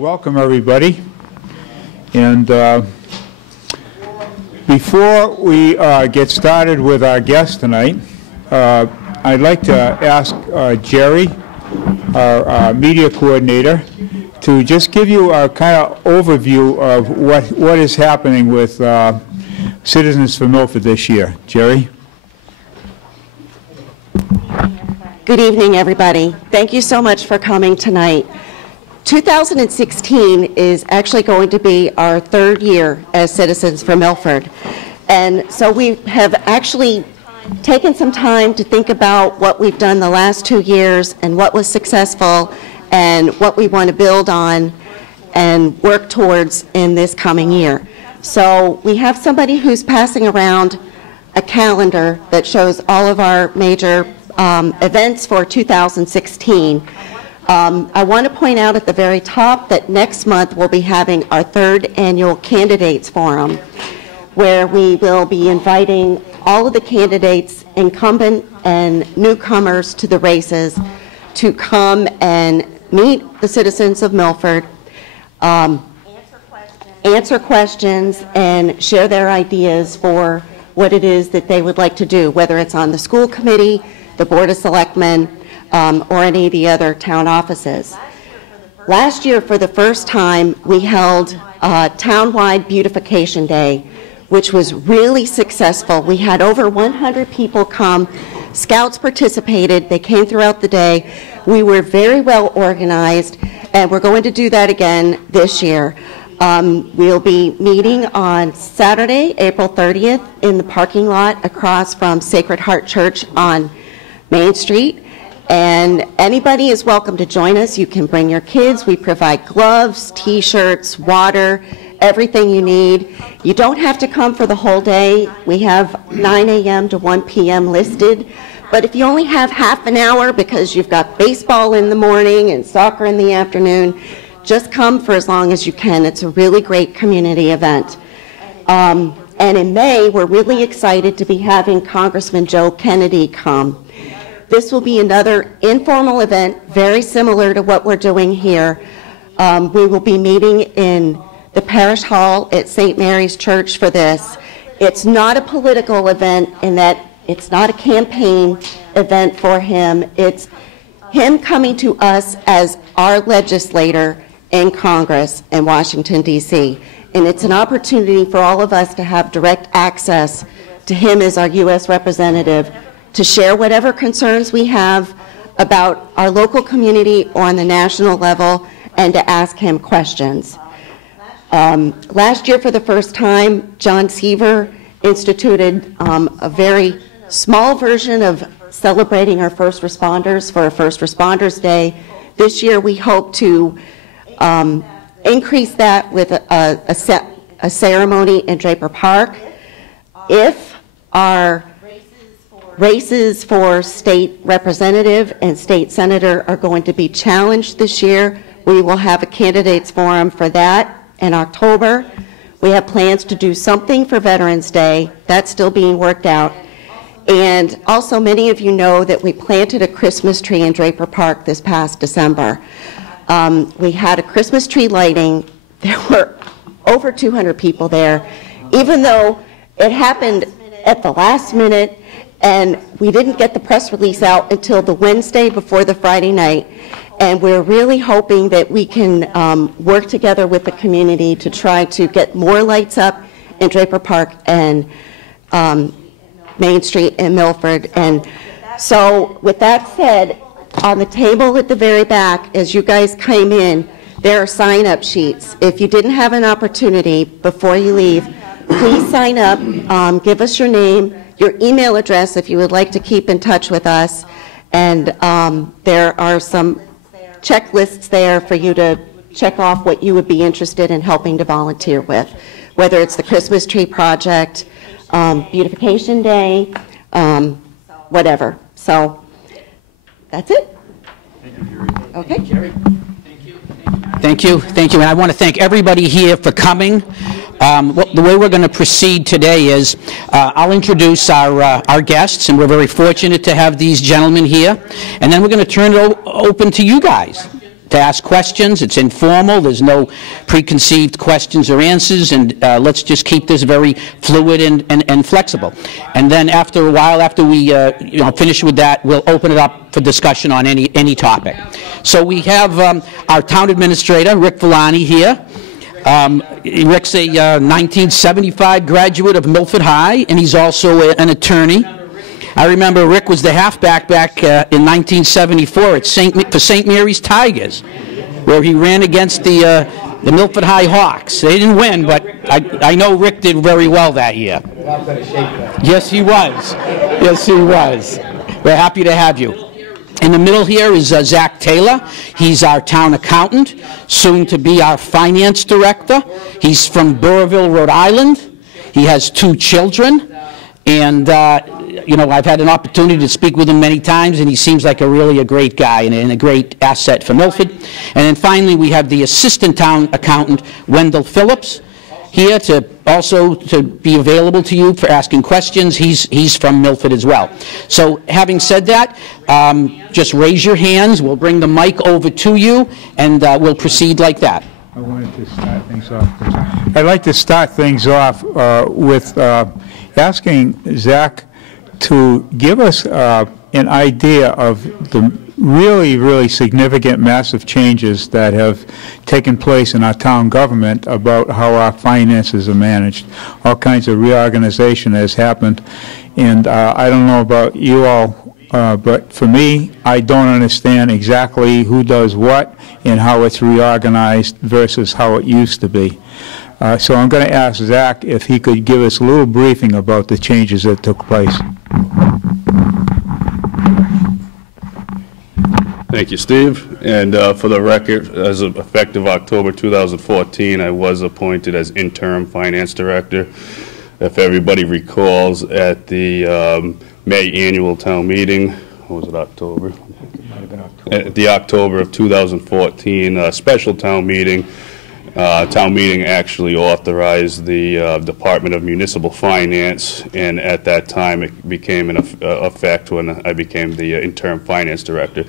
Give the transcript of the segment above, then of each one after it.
Welcome, everybody. And before we get started with our guest tonight, I'd like to ask Jerry, our media coordinator, to just give you a kind of overview of what is happening with Citizens for Milford this year. Jerry? Good evening, everybody. Thank you so much for coming tonight. 2016 is actually going to be our third year as Citizens for Milford. And so we have actually taken some time to think about what we've done the last 2 years and what was successful and what we want to build on and work towards in this coming year. So we have somebody who's passing around a calendar that shows all of our major events for 2016. I want to point out at the very top that next month we'll be having our third annual Candidates Forum, where we will be inviting all of the candidates, incumbent and newcomers to the races, to come and meet the citizens of Milford, answer questions, and share their ideas for what it is that they would like to do, whether it's on the school committee, the Board of Selectmen, or any of the other town offices. Last year, for the first time, we held a town-wide beautification day, which was really successful. We had over 100 people come. Scouts participated. They came throughout the day. We were very well organized, and we're going to do that again this year. We'll be meeting on Saturday, April 30th, in the parking lot across from Sacred Heart Church on Main Street. And anybody is welcome to join us. You can bring your kids. We provide gloves, T-shirts, water, everything you need. You don't have to come for the whole day. We have 9 a.m. to 1 p.m. listed. But if you only have half an hour because you've got baseball in the morning and soccer in the afternoon, just come for as long as you can. It's a really great community event. And in May, we're really excited to be having Congressman Joe Kennedy come. This will be another informal event, very similar to what we're doing here. We will be meeting in the Parish Hall at St. Mary's Church for this. It's not a political event in that it's not a campaign event for him. It's him coming to us as our legislator in Congress in Washington, D.C. And it's an opportunity for all of us to have direct access to him as our U.S. representative, to share whatever concerns we have about our local community or on the national level, and to ask him questions. Last year, for the first time, John Seaver instituted a very small version of celebrating our first responders for a First Responders Day. This year, we hope to increase that with a ceremony in Draper Park. If our races for state representative and state senator are going to be challenged this year, we will have a candidates forum for that in October. We have plans to do something for Veterans Day. That's still being worked out. And also, many of you know that we planted a Christmas tree in Draper Park this past December. We had a Christmas tree lighting. There were over 200 people there, even though it happened at the last minute, and we didn't get the press release out until the Wednesday before the Friday night. And we're really hoping that we can work together with the community to try to get more lights up in Draper Park and Main Street in Milford. And so with that said, on the table at the very back, as you guys came in, there are sign-up sheets. If you didn't have an opportunity before you leave, please sign up, give us your name, your email address if you would like to keep in touch with us, and there are some checklists there for you to check off what you would be interested in helping to volunteer with, whether it's the Christmas tree project, beautification day, whatever. So that's it. Thank you, Jerry. Okay. Jerry. Thank you. Thank you. And I want to thank everybody here for coming. The way we're going to proceed today is I'll introduce our guests, and we're very fortunate to have these gentlemen here. And then we're going to turn it open to you guys to ask questions. It's informal. There's no preconceived questions or answers, and let's just keep this very fluid and flexible. And then after a while, after we finish with that, we'll open it up for discussion on any topic. So we have our town administrator, Rick Villani, here. Rick's a 1975 graduate of Milford High, and he's also an attorney. I remember Rick was the halfback back in 1974 at for St. Mary's Tigers, where he ran against the Milford High Hawks. They didn't win, but I know Rick did very well that year. Yes, he was. Yes, he was. We're happy to have you. In the middle here is Zach Taylor. He's our town accountant, soon to be our finance director. He's from Burrville, Rhode Island. He has 2 children, and I've had an opportunity to speak with him many times, and he seems like a great guy and a great asset for Milford. And then finally, we have the assistant town accountant, Wendell Phillips, here to be available to you for asking questions. He's from Milford as well. So having said that, just raise your hands. We'll bring the mic over to you, and we'll proceed like that. I wanted to start things off. I'd like to start things off with asking Zach to give us an idea of the really, really significant, massive changes that have taken place in our town government about how our finances are managed. All kinds of reorganization has happened, and I don't know about you all, but for me, I don't understand exactly who does what and how it's reorganized versus how it used to be. So I'm going to ask Zach if he could give us a little briefing about the changes that took place. Thank you, Steve. And for the record, as of effective October 2014, I was appointed as interim finance director. If everybody recalls, at the May annual town meeting, what was it, October? It might have been October. At the October of 2014 special town meeting, actually authorized the Department of Municipal Finance, and at that time it became in effect when I became the interim finance director.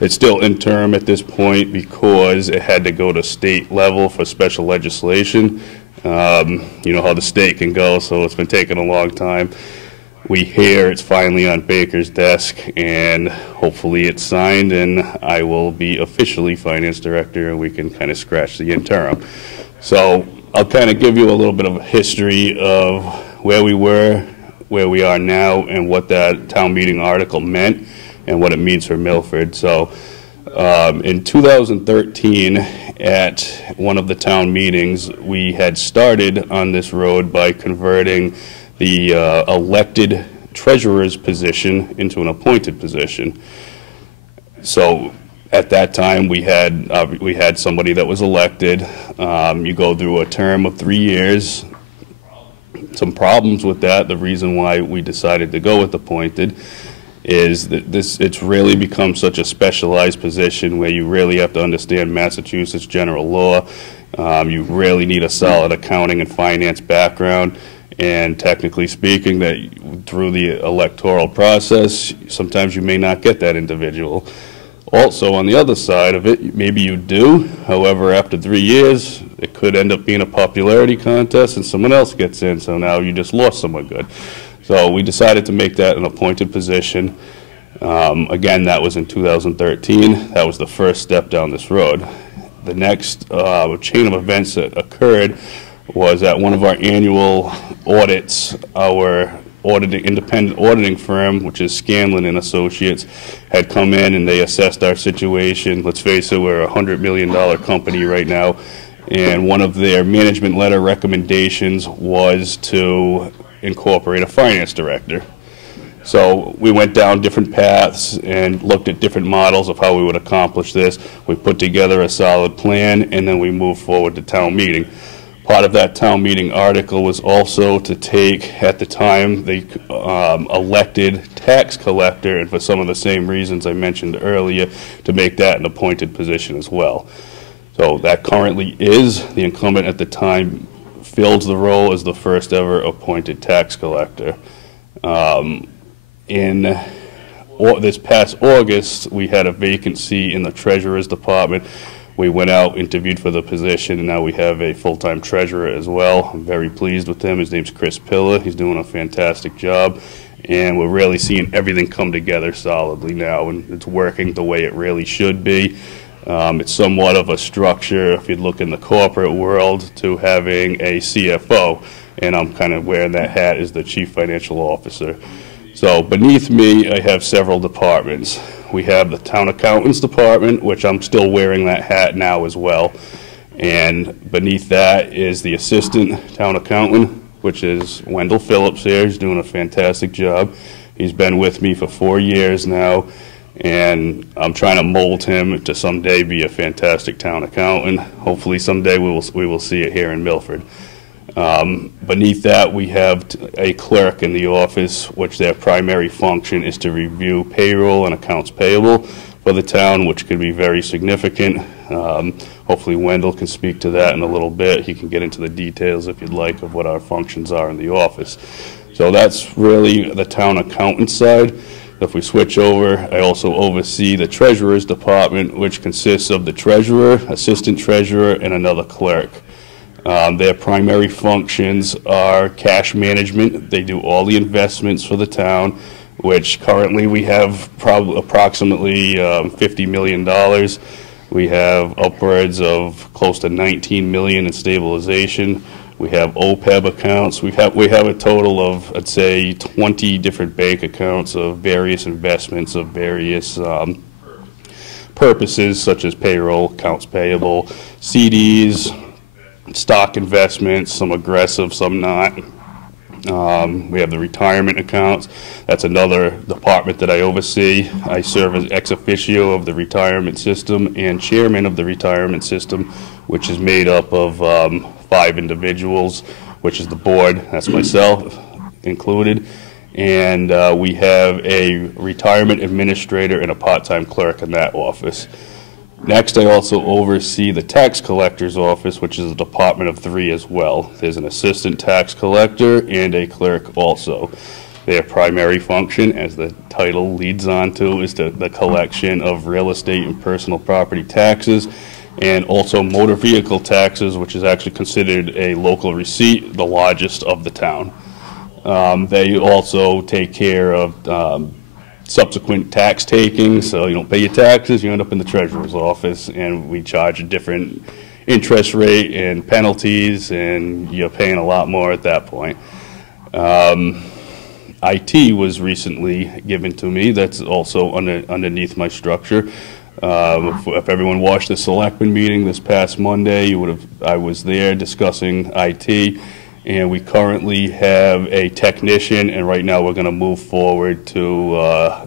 It's still interim at this point because it had to go to state level for special legislation. You know how the state can go, so it's been taking a long time. We hear it's finally on Baker's desk, and hopefully it's signed, and I will be officially finance director, and we can kind of scratch the interim. So I'll kind of give you a little bit of a history of where we were, where we are now, and what that town meeting article meant, and what it means for Milford. So in 2013, at one of the town meetings, we had started on this road by converting the elected treasurer's position into an appointed position. So at that time we had somebody that was elected. You go through a term of 3 years. Some problems with that. The reason why we decided to go with appointed is that it's really become such a specialized position where you really have to understand Massachusetts general law. You really need a solid accounting and finance background. And technically speaking, that through the electoral process, sometimes you may not get that individual. Also, on the other side of it, maybe you do. However, after 3 years, it could end up being a popularity contest and someone else gets in, so now you just lost someone good. So we decided to make that an appointed position. Again, that was in 2013. That was the first step down this road. The next chain of events that occurred was at one of our annual audits, our independent auditing firm, which is Scanlon and Associates, had come in and they assessed our situation. Let's face it, we're a $100 million company right now, and one of their management letter recommendations was to incorporate a finance director. So we went down different paths and looked at different models of how we would accomplish this. We put together a solid plan, and then we moved forward to town meeting. Part of that town meeting article was also to take, at the time, the elected tax collector, and for some of the same reasons I mentioned earlier, to make that an appointed position as well. So that currently is, the incumbent at the time fills the role as the first ever appointed tax collector. In this past August, we had a vacancy in the treasurer's department. We went out, interviewed for the position, and now we have a full-time treasurer as well. I'm very pleased with him. His name's Chris Pilla. He's doing a fantastic job, and we're really seeing everything come together solidly now, and it's working the way it really should be. It's somewhat of a structure, if you look in the corporate world, to having a CFO, and I'm kind of wearing that hat as the Chief Financial Officer. So beneath me, I have several departments. We have the Town Accountants Department, which I'm still wearing that hat now as well. And beneath that is the Assistant Town Accountant, which is Wendell Phillips here. He's doing a fantastic job. He's been with me for 4 years now, and I'm trying to mold him to someday be a fantastic town accountant. Hopefully someday we will see it here in Milford. Beneath that, we have a clerk in the office, which their primary function is to review payroll and accounts payable for the town, which could be very significant. Hopefully Wendell can speak to that in a little bit. He can get into the details, if you'd like, of what our functions are in the office. So that's really the town accountant side. If we switch over, I also oversee the treasurer's department, which consists of the treasurer, assistant treasurer, and another clerk. Their primary functions are cash management. They do all the investments for the town, which currently we have approximately $50 million. We have upwards of close to $19 million in stabilization. We have OPEB accounts. We have a total of, I'd say, 20 different bank accounts of various investments of various purposes, such as payroll, accounts payable, CDs, stock investments, some aggressive, some not. We have the retirement accounts. That's another department that I oversee. I serve as ex officio of the retirement system and chairman of the retirement system, which is made up of 5 individuals, which is the board, that's myself included, and we have a retirement administrator and a part-time clerk in that office. Next, I also oversee the tax collector's office, which is a department of 3 as well. There's an assistant tax collector and a clerk also. Their primary function, as the title leads on to, is the collection of real estate and personal property taxes, and also motor vehicle taxes, which is actually considered a local receipt, the largest of the town. They also take care of subsequent tax taking, so you don't pay your taxes, you end up in the treasurer's office, and we charge a different interest rate and penalties, and you're paying a lot more at that point. IT was recently given to me. That's also underneath my structure. If everyone watched the selectmen meeting this past Monday, I was there discussing IT. And we currently have a technician, and right now we're going to move forward to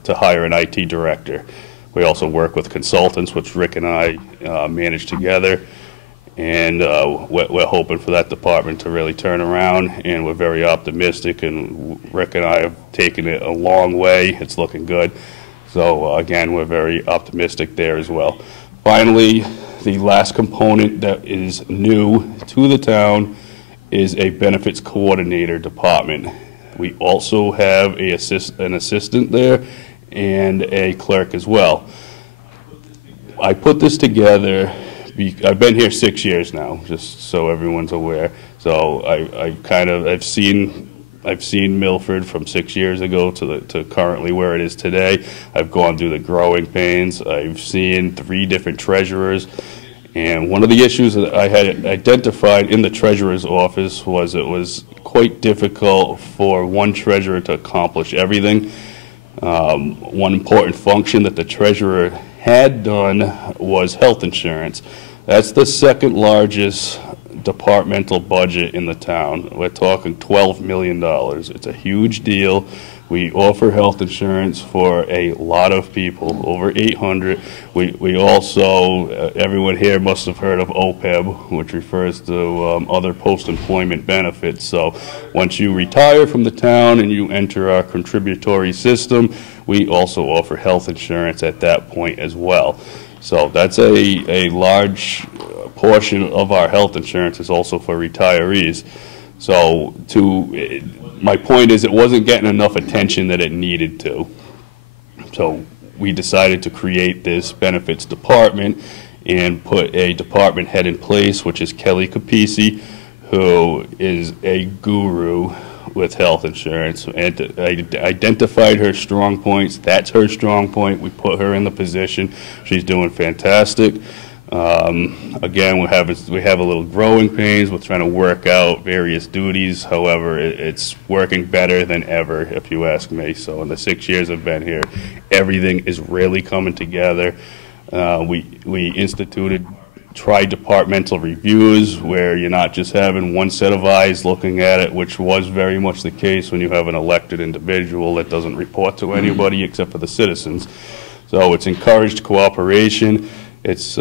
hire an IT director. We also work with consultants, which Rick and I manage together, and we're hoping for that department to really turn around, and we're very optimistic, and Rick and I have taken it a long way. It's looking good. So again, we're very optimistic there as well. Finally, the last component that is new to the town is a benefits coordinator department. We also have an assistant there and a clerk as well. I put this together, I've been here 6 years now, just so everyone's aware. So I've seen Milford from 6 years ago to currently where it is today. I've gone through the growing pains. I've seen 3 different treasurers. And one of the issues that I had identified in the treasurer's office was it was quite difficult for one treasurer to accomplish everything. One important function that the treasurer had done was health insurance. That's the second largest departmental budget in the town. We're talking $12 million. It's a huge deal. We offer health insurance for a lot of people, over 800. We also, everyone here must have heard of OPEB, which refers to other post-employment benefits. So once you retire from the town and you enter our contributory system, we also offer health insurance at that point as well. So that's a large portion of our health insurance is also for retirees. So my point is it wasn't getting enough attention that it needed to. So we decided to create this benefits department and put a department head in place, which is Kelly Capisi, who is a guru with health insurance. And I identified her strong points. That's her strong point. We put her in the position. She's doing fantastic. Again, we have a little growing pains. We're trying to work out various duties. However, it's working better than ever, if you ask me. So in the 6 years I've been here, everything is really coming together. We instituted tri-departmental reviews where you're not just having one set of eyes looking at it, which was very much the case when you have an elected individual that doesn't report to anybody except for the citizens. So it's encouraged cooperation. It's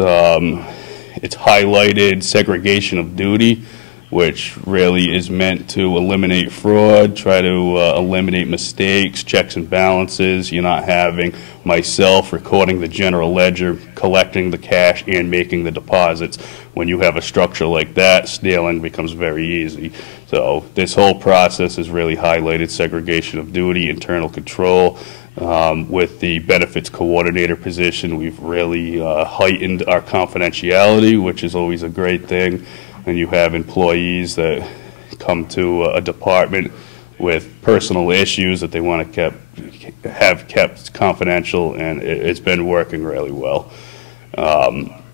highlighted segregation of duty, which really is meant to eliminate fraud, try to eliminate mistakes, checks and balances. You're not having myself recording the general ledger, collecting the cash, and making the deposits. When you have a structure like that, stealing becomes very easy. So this whole process has really highlighted segregation of duty, internal control. With the benefits coordinator position, we've really heightened our confidentiality, which is always a great thing. And you have employees that come to a department with personal issues that they want to have kept confidential, and it's been working really well.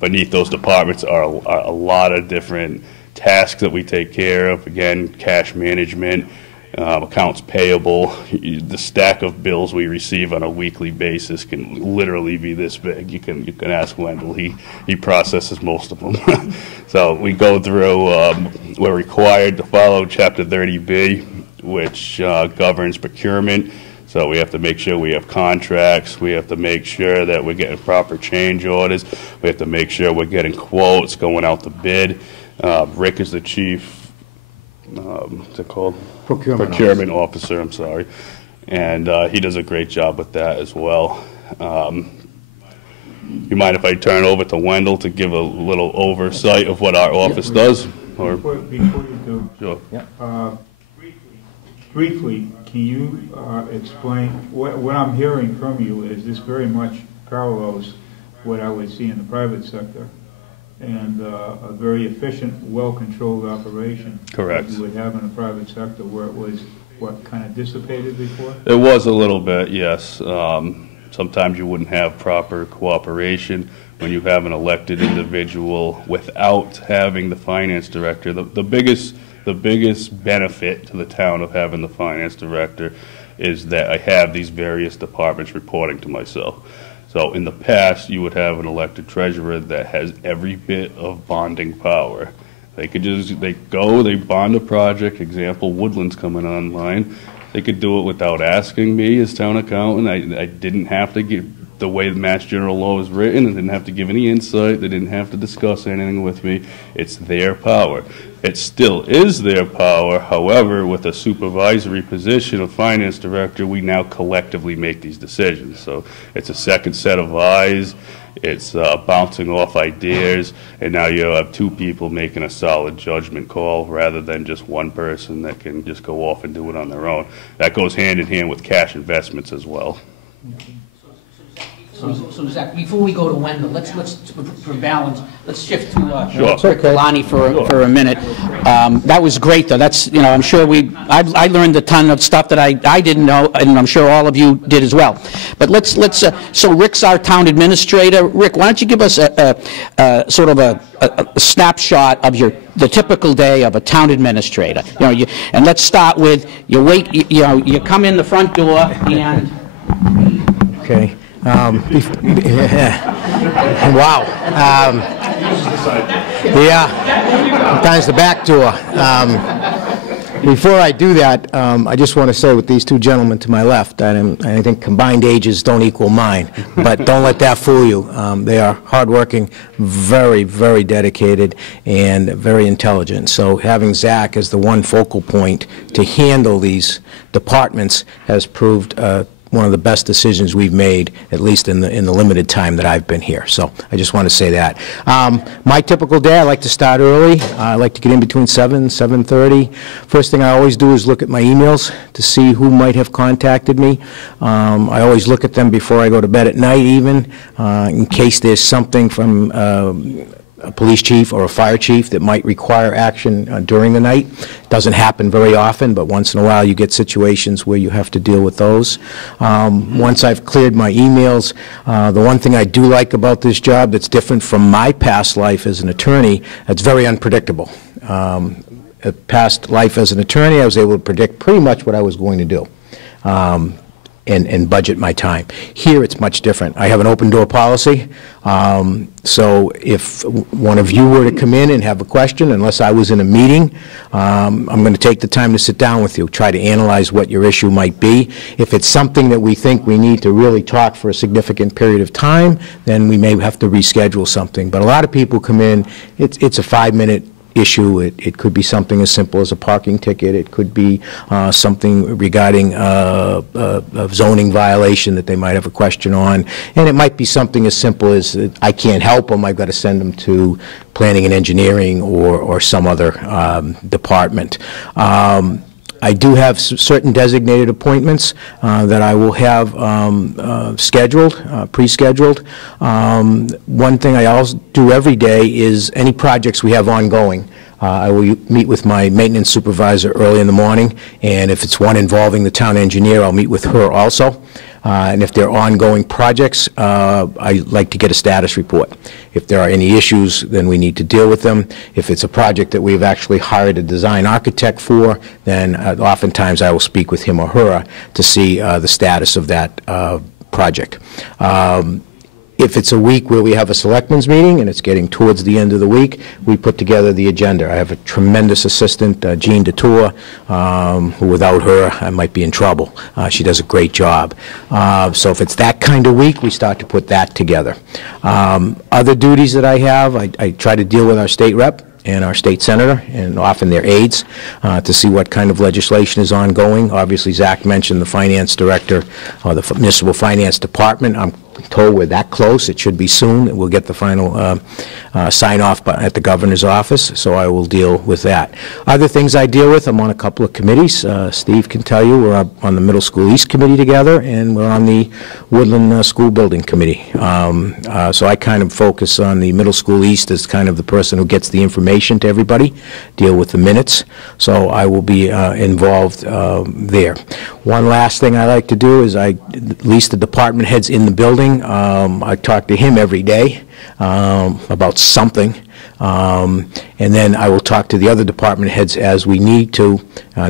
Beneath those departments are a lot of different tasks that we take care of. Again, cash management, accounts payable. The stack of bills we receive on a weekly basis can literally be this big. You can ask Wendell. He processes most of them. So we go through. We're required to follow Chapter 30B, which governs procurement. So we have to make sure we have contracts. We have to make sure that we're getting proper change orders. We have to make sure we're getting quotes going out to bid. Rick is the chief. What's it called? Procurement officer, I'm sorry. And he does a great job with that as well. You mind if I turn over to Wendell to give a little oversight of what our office does? Or? Before you do, Sure. briefly, can you explain, what I'm hearing from you is this very much parallels what I would see in the private sector, and a very efficient, well-controlled operation. Correct. You would have in the private sector where it was, what, kind of dissipated before? It was a little bit, yes. Sometimes you wouldn't have proper cooperation when you have an elected individual without having the finance director. The biggest benefit to the town of having the finance director is that I have these various departments reporting to myself. So in the past, you would have an elected treasurer that has every bit of bonding power. They bond a project, example, Woodland's coming online. They could do it without asking me as town accountant. I didn't have to give, the way the Mass General Law is written, I didn't have to give any insight. They didn't have to discuss anything with me. It's their power. It still is their power. However, with a supervisory position of finance director, we now collectively make these decisions. So it's a second set of eyes. It's bouncing off ideas, and now you have two people making a solid judgment call rather than just one person that can just go off and do it on their own. That goes hand in hand with cash investments as well. So Zach, before we go to Wendell, let's for balance, let's shift to Sure. Rick Villani for a minute. That was great, though. That's, you know, I'm sure I learned a ton of stuff that I didn't know, and I'm sure all of you did as well. But let's so Rick's our town administrator. Rick, why don't you give us a sort of a snapshot of the typical day of a town administrator? You know, and let's start with you come in the front door and. Okay. Wow. Yeah. Sometimes the back door. Before I do that, I just want to say with these two gentlemen to my left, I think combined ages don't equal mine, but don't let that fool you. They are hardworking, very, very dedicated, and very intelligent. So having Zach as the one focal point to handle these departments has proved one of the best decisions we've made, at least in the limited time that I've been here. So I just want to say that. My typical day, I like to start early. I like to get in between 7 and 7:30. First thing I always do is look at my emails to see who might have contacted me. I always look at them before I go to bed at night even, in case there's something from a police chief or a fire chief that might require action during the night. Doesn't happen very often, but once in a while you get situations where you have to deal with those. Once I've cleared my emails, the one thing I do like about this job that's different from my past life as an attorney, it's very unpredictable. Past life as an attorney, I was able to predict pretty much what I was going to do. And budget my time. Here it's much different. I have an open door policy, so if one of you were to come in and have a question, unless I was in a meeting, I'm going to take the time to sit down with you, try to analyze what your issue might be. If it's something that we think we need to really talk for a significant period of time, then we may have to reschedule something. But a lot of people come in, it's a 5-minute issue. It could be something as simple as a parking ticket. It could be something regarding a zoning violation that they might have a question on. And it might be something as simple as I can't help them, I've got to send them to planning and engineering or some other department. I do have certain designated appointments that I will have scheduled, pre-scheduled. One thing I also do every day is any projects we have ongoing. I will meet with my maintenance supervisor early in the morning, and if it's one involving the town engineer, I'll meet with her also. And if they're ongoing projects, I like to get a status report. If there are any issues, then we need to deal with them. If it's a project that we've actually hired a design architect for, then oftentimes I will speak with him or her to see the status of that project. If it's a week where we have a selectmen's meeting and it's getting towards the end of the week, we put together the agenda. I have a tremendous assistant, Jean DeTour, who without her I might be in trouble. She does a great job. So if it's that kind of week, we start to put that together. Other duties that I have, I try to deal with our state rep and our state senator, and often their aides, to see what kind of legislation is ongoing. Obviously, Zach mentioned the finance director, or the municipal finance department. I'm told we're that close. It should be soon. We'll get the final sign-off at the governor's office, so I will deal with that. Other things I deal with, I'm on a couple of committees. Steve can tell you we're on the Middle School East Committee together, and we're on the Woodland School Building Committee. So I kind of focus on the Middle School East as kind of the person who gets the information to everybody, deal with the minutes. So I will be involved there. One last thing I like to do is at least the department heads in the building, I talk to him every day about something, and then I will talk to the other department heads as we need to,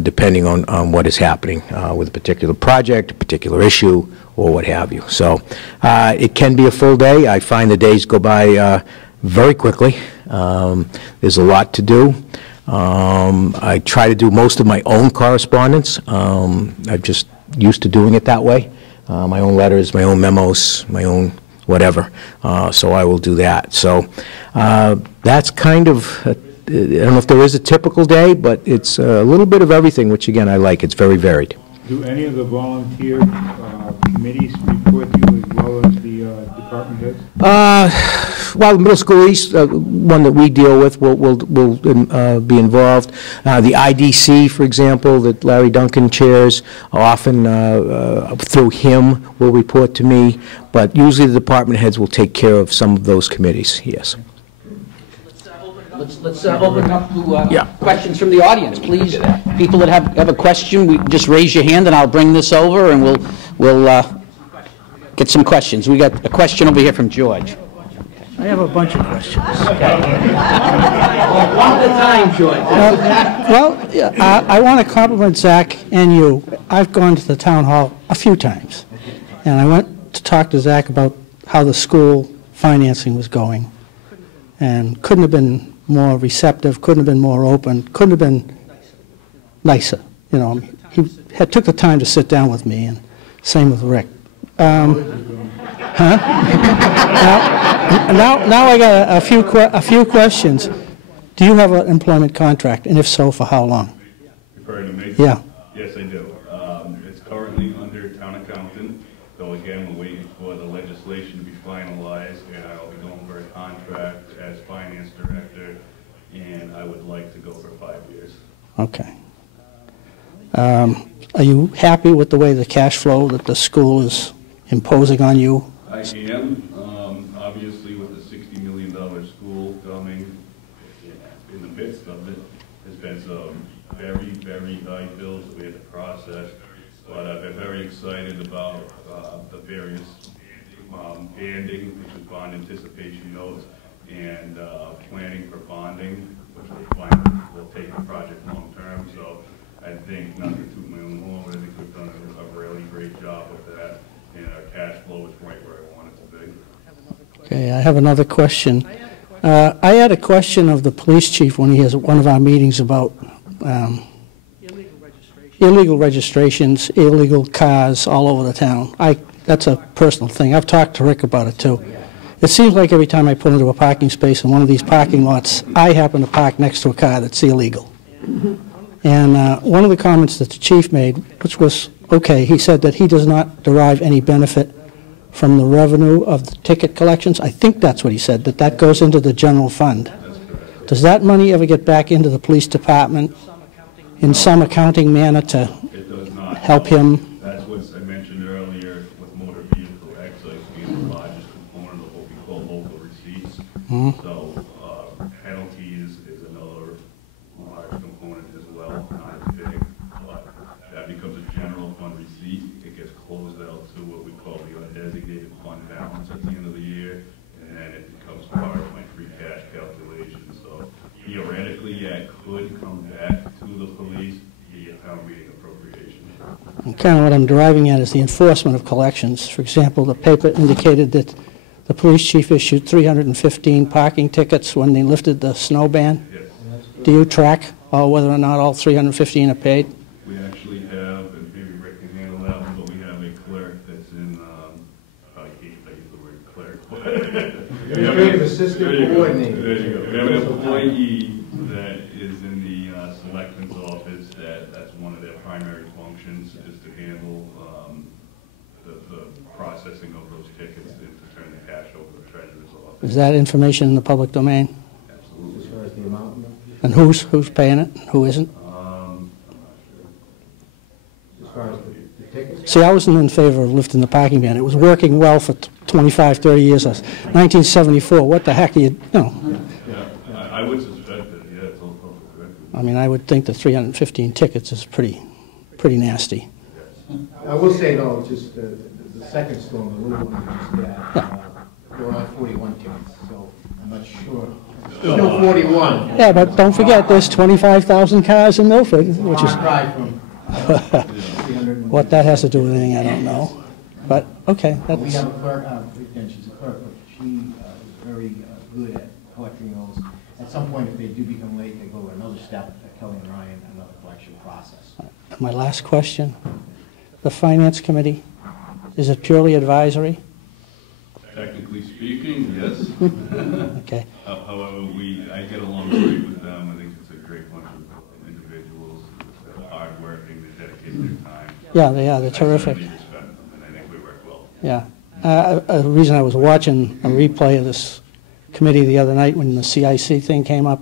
depending on what is happening with a particular project, a particular issue, or what have you. So it can be a full day. I find the days go by very quickly. There's a lot to do. I try to do most of my own correspondence. I'm just used to doing it that way. My own letters, my own memos, my own whatever. So I will do that. So that's kind of, I don't know if there is a typical day, but it's a little bit of everything, which again I like. It's very varied. Do any of the volunteer committees report to you as well as the department heads? Well, the Middle School East, one that we deal with, will be involved. The IDC, for example, that Larry Duncan chairs, often through him will report to me, but usually the department heads will take care of some of those committees, yes. Let's open up to questions from the audience, please. People that have a question, just raise your hand, and I'll bring this over, and we'll get some questions. We got a question over here from George. I have a bunch of questions. Okay. One at a time, George. I want to compliment Zach and you. I've gone to the town hall a few times, and I went to talk to Zach about how the school financing was going, and couldn't have been more receptive, couldn't have been more open, couldn't have been nicer. You know, he took the time to sit down with me, and same with Rick. Now I got a few questions. Do you have an employment contract, and if so, for how long? Referring to me? Yeah. Yes, I do. It's currently under town accountant, though again, we're waiting for the legislation to be finalized, and I'll be going for a contract as finance director, and I would like to go for 5 years. Okay. Are you happy with the way the cash flow that the school is imposing on you? I am. Obviously, with the $60 million school coming in the midst of it, there's been some very, very high bills that we had to process. But I've been very excited about the various banding, which is bond anticipation notes, and planning for bonding, which will take the project long term. So I think, not to toot my own horn, but I think we've done a really great job with that, and our cash flow is right where I want it to be. Okay, I have another question. I had a question of the police chief when he has one of our meetings about illegal registrations, illegal cars all over the town. That's a personal thing. I've talked to Rick about it too. It seems like every time I pull into a parking space in one of these parking lots, I happen to park next to a car that's illegal. And one of the comments that the chief made, which was okay, he said that he does not derive any benefit from the revenue of the ticket collections. I think that's what he said, that goes into the general fund. Does that money ever get back into the police department in some accounting manner to help him? That's what I mentioned earlier with motor vehicle excise being the largest component of what we call local receipts. So penalties is another large component as well, not as big, but that becomes a general fund receipt. It gets closed out to what we call the undesignated fund balance at the end of the year, and then it becomes part of my free cash calculation. So theoretically, yeah, it could come back to the police via town meeting appropriation. And kind of what I'm deriving at is the enforcement of collections. For example, the paper indicated that the police chief issued 315 parking tickets when they lifted the snow ban. Yes. Do you track whether or not all 315 are paid? We actually have, and maybe Rick can handle that one, but we have a clerk that's in, I hate to use the word clerk, but Administrative assistant coordinator. There you go. We have an employee that is in the selectman's office, that's one of their primary functions, is to handle the processing of those tickets and to turn the cash over to the treasurer's office. Is that information in the public domain? Absolutely. As far as the amount? And who's paying it, and who isn't? I'm not sure. As far as the tickets? See, I wasn't in favor of lifting the parking ban. It was working well for 25, 30 years. 1974, what the heck do you know? Yeah, I would suspect that, yeah, it's all public record. I mean, I would think that 315 tickets is pretty nasty. I will say, though, just the second storm, the little one we just had, there were only 41 tickets, so I'm not sure. Still 41. Yeah, but don't forget, there's 25,000 cars in Milford, which is... What that has to do with anything, I don't know. But, okay, We that's... have a clerk, again, she's a clerk, but she is very good at collecting those. At some point, if they do become late, they go to another step, Kelly and Ryan, another collection process. My last question, the Finance Committee, is it purely advisory? Technically speaking, yes. Okay. However, I get along great with them. I think it's a great bunch of individuals. They're hardworking, they dedicate their time. Yeah, they are, they're terrific. I certainly respect them, and I think we work well. Yeah. The reason I was watching a replay of this committee the other night when the CIC thing came up.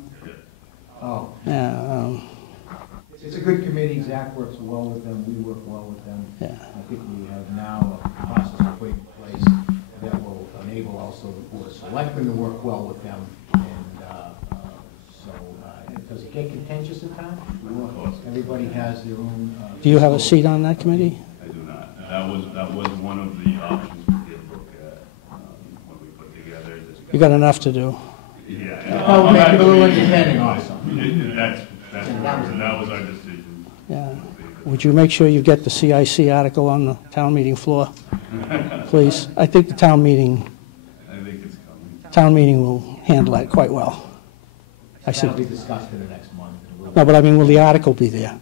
Oh. Yeah. It's a good committee. Zach works well with them. We work well with them. Yeah. I think we have now a process put in place that will enable also the Board of Selectmen to work well with them. And does it get contentious at times? Sure. Everybody has their own... Do you have a seat on that committee? I do not. That was one of the options we did look at when we put together this. You got enough to do. Yeah. Oh, make it a little independent also. That was our decision. Yeah. Would you make sure you get the CIC article on the town meeting floor, please? I think the town meeting will handle that quite well. That'll be discussed in the next month. No, but I mean, will the article be there?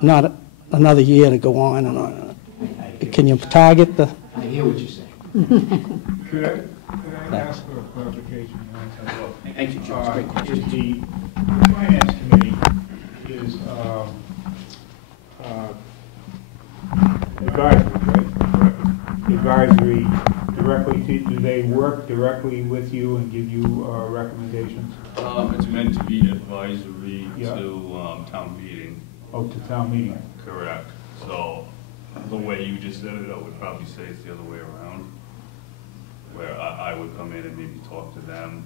Not another year to go on and on. Can you target the... I hear what you're saying. Could I ask for a clarification? Thank you, George. Great question. The Finance Committee is advisory, right? Advisory directly to, do they work directly with you and give you recommendations? It's meant to be advisory Yeah. to town meeting. Oh, to town meeting? Correct. So the way you just said it, I would probably say it's the other way around, where I would come in and maybe talk to them.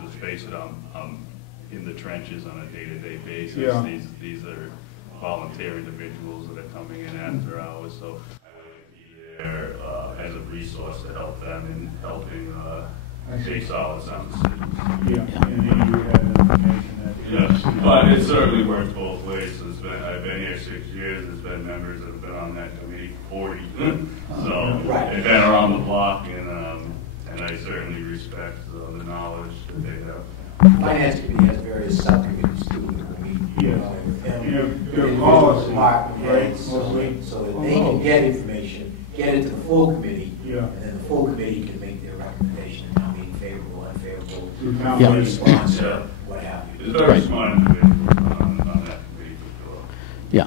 Let's face it, I'm in the trenches on a day-to-day basis. Yeah. These are volunteer individuals that are coming in after hours, so I would be there as a resource to help them in helping make solid sound decisions. Yeah, and then you have information that... Yeah, but it certainly works both ways. I've been here 6 years. There's been members that have been on that committee for 40. So they've been around the block, and I certainly respect the knowledge that they have. Finance committee has various subcommittees too that we meet. Their policy, Right, mostly. so that they can get information, get it to the full committee, Yeah. and then the full committee can make their recommendation, and now being favorable, unfavorable, To town Yeah. meeting. response, Yeah. what have you. There's very Right. smart individuals on that committee for sure. Yeah.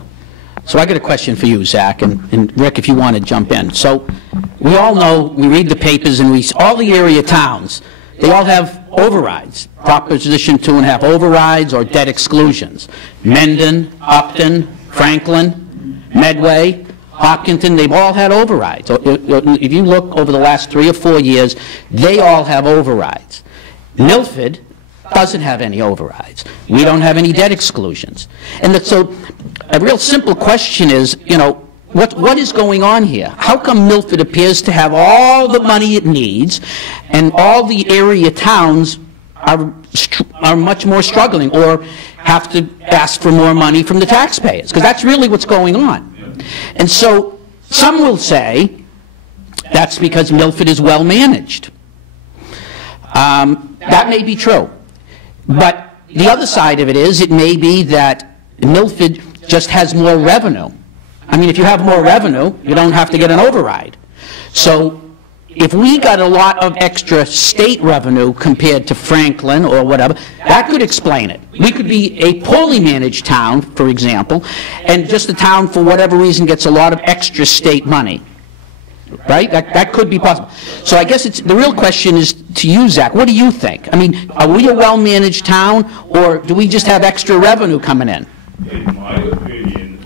So I got a question for you, Zach, and Rick, if you want to jump in. So we all know, we read the papers, and all the area towns, they all have overrides, Proposition 2.5 overrides or debt exclusions. Mendon, Upton, Franklin, Medway, Hopkinton, they've all had overrides. So if you look over the last 3 or 4 years, they all have overrides. Milford doesn't have any overrides. We don't have any debt exclusions. And so a real simple question is, what is going on here? How come Milford appears to have all the money it needs, and all the area towns are much more struggling, or have to ask for more money from the taxpayers? Because that's really what's going on. And so some will say that's because Milford is well managed. That may be true. But the other side of it is, it may be that Milford just has more revenue. I mean, if you have more revenue, you don't have to get an override. So if we got a lot of extra state revenue compared to Franklin or whatever, that could explain it. We could be a poorly managed town, for example, and just a town, for whatever reason, gets a lot of extra state money. Right? That could be possible. So I guess the real question is to you, Zach. What do you think? I mean, are we a well-managed town, or do we just have extra revenue coming in? In my opinion,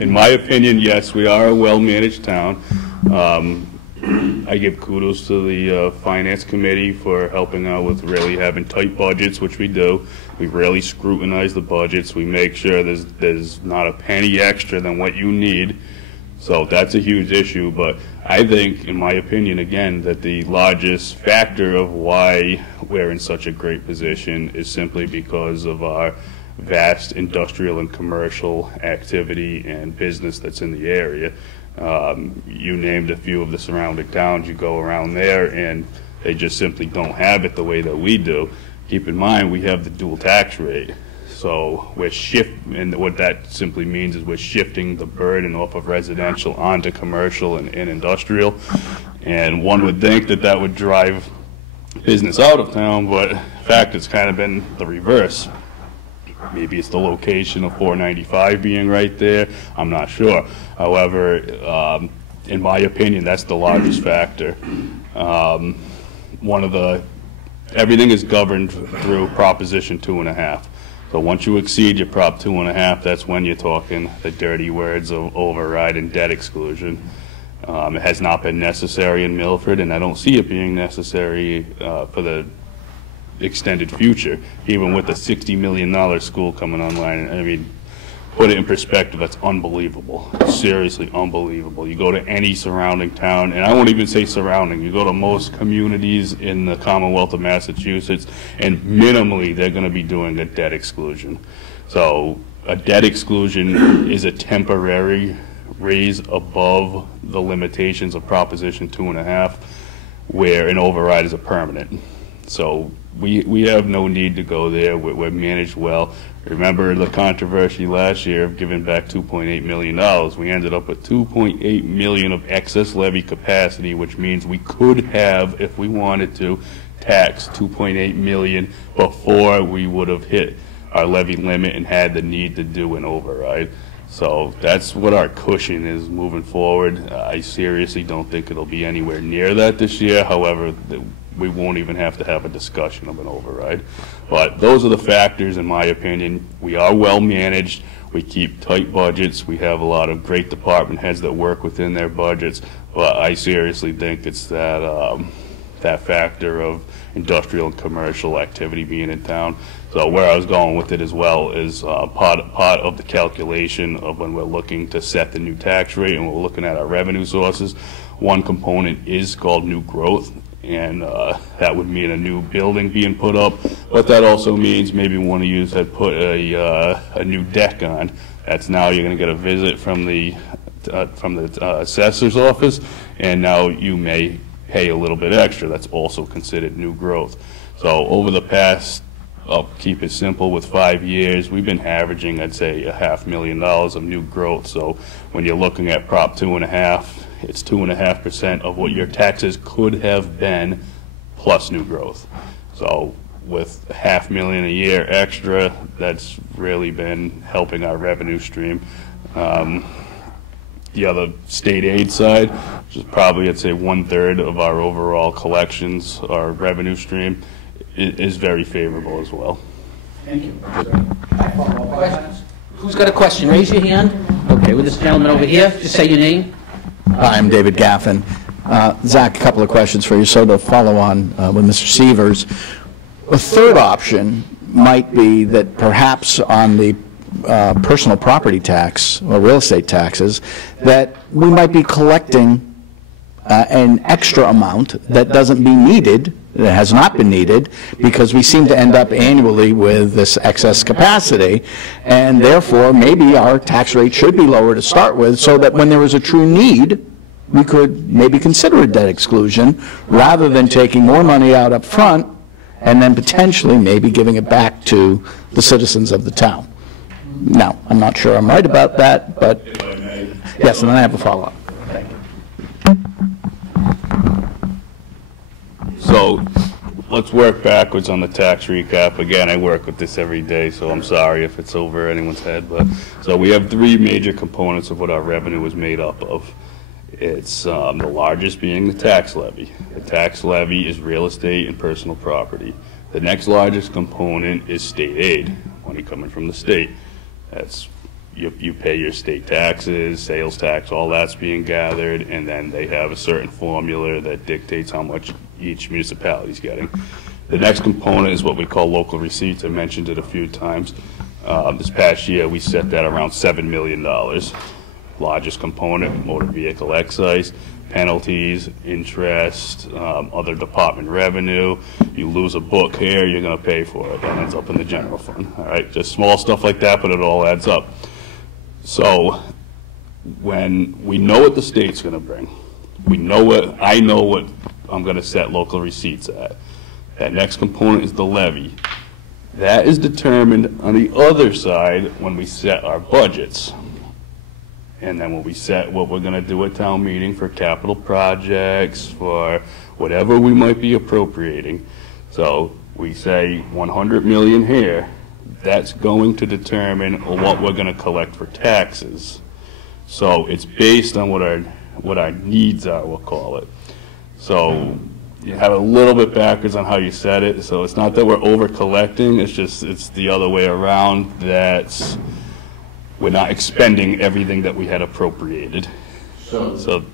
in my opinion, yes, we are a well-managed town. I give kudos to the Finance Committee for helping out with really having tight budgets, which we do. We really scrutinize the budgets. We make sure there's not a penny extra than what you need. So that's a huge issue, but I think, in my opinion, again, that the largest factor of why we're in such a great position is simply because of our vast industrial and commercial activity and business that's in the area. You named a few of the surrounding towns. You go around there and they just simply don't have it the way that we do. Keep in mind, we have the dual tax rate. So we're and what that simply means is we're shifting the burden off of residential onto commercial and industrial. And one would think that that would drive business out of town, but in fact it's kind of been the reverse. Maybe it's the location of 495 being right there. I'm not sure. However, in my opinion, that's the largest factor. Everything is governed through Proposition 2.5. So once you exceed your Prop 2.5, that's when you're talking the dirty words of override and debt exclusion. It has not been necessary in Milford, and I don't see it being necessary for the extended future, even with the $60 million school coming online. I mean, put it in perspective, that's unbelievable. Seriously unbelievable. You go to any surrounding town, and I won't even say surrounding, you go to most communities in the Commonwealth of Massachusetts, and minimally they're going to be doing a debt exclusion. So a debt exclusion is a temporary raise above the limitations of Proposition 2.5, where an override is a permanent. So we have no need to go there. We're managed well. Remember the controversy last year of giving back $2.8 million. We ended up with $2.8 million of excess levy capacity, which means we could have, if we wanted to, tax $2.8 million before we would have hit our levy limit and had the need to do an override. So that's what our cushion is moving forward. I seriously don't think it'll be anywhere near that this year. However, we won't even have to have a discussion of an override. But those are the factors, in my opinion. We are well managed. We keep tight budgets. We have a lot of great department heads that work within their budgets. But I seriously think it's that that factor of industrial and commercial activity being in town. So where I was going with it as well is part of the calculation of when we're looking to set the new tax rate and we're looking at our revenue sources. One component is called new growth, and that would mean a new building being put up. But that also means maybe one of you had put a new deck on. That's now you're going to get a visit from the assessor's office, and now you may pay a little bit extra. That's also considered new growth. So over the past, I'll keep it simple, with 5 years, we've been averaging, I'd say, $500,000 of new growth. So when you're looking at Prop 2.5, it's 2.5% of what your taxes could have been plus new growth. So with $500,000 a year extra, that's really been helping our revenue stream. The other state aid side, which is probably, I'd say, 1/3 of our overall collections, our revenue stream, is very favorable as well. Thank you. Who's got a question? Raise your hand. Okay, with this gentleman over here, just say your name. Hi, I'm David Gaffin. Zach, a couple of questions for you. So to follow on with Mr. Sievers, a third option might be that perhaps on the personal property tax or real estate taxes, that we might be collecting an extra amount that doesn't be needed, that has not been needed, because we seem to end up annually with this excess capacity, and therefore maybe our tax rate should be lower to start with, so that when there is a true need, we could maybe consider a debt exclusion rather than taking more money out up front and then potentially maybe giving it back to the citizens of the town. Now, I'm not sure I'm right about that, but yes, and then I have a follow-up. Thank you. So let's work backwards on the tax recap. Again, I work with this every day, so I'm sorry if it's over anyone's head. But so we have 3 major components of what our revenue is made up of. It's the largest being the tax levy. The tax levy is real estate and personal property. The next largest component is state aid, money coming from the state. That's you pay your state taxes, sales tax, all that's being gathered, and then they have a certain formula that dictates how much each municipality is getting. The next component is what we call local receipts. I mentioned it a few times. This past year, we set that around $7 million. Largest component, motor vehicle excise, penalties, interest, other department revenue. You lose a book here, you're going to pay for it. That ends up in the general fund. All right, just small stuff like that, but it all adds up. So when we know what the state's going to bring, I know what I'm going to set local receipts at. That next component is the levy. That is determined on the other side when we set our budgets. And then when we set what we're going to do at town meeting for capital projects, for whatever we might be appropriating. So we say 100 million here, that's going to determine what we're going to collect for taxes. So it's based on what our needs are, we'll call it. So you have a little bit backwards on how you said it. So it's not that we're over collecting, it's the other way around. That's we're not expending everything that we had appropriated. So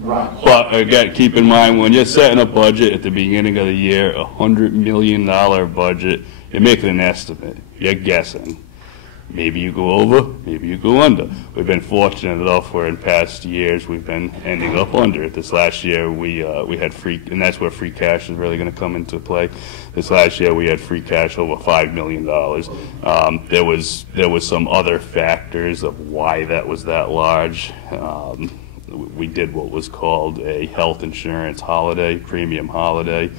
right. But again, keep in mind, when you're setting a budget at the beginning of the year, $100 million budget, you're making an estimate. You're guessing. Maybe you go over, maybe you go under. We've been fortunate enough where in past years we've been ending up under. This last year we had free, and that's where free cash is really going to come into play. This last year we had free cash over $5 million. There was some other factors of why that was that large. We did what was called a health insurance holiday, premium holiday.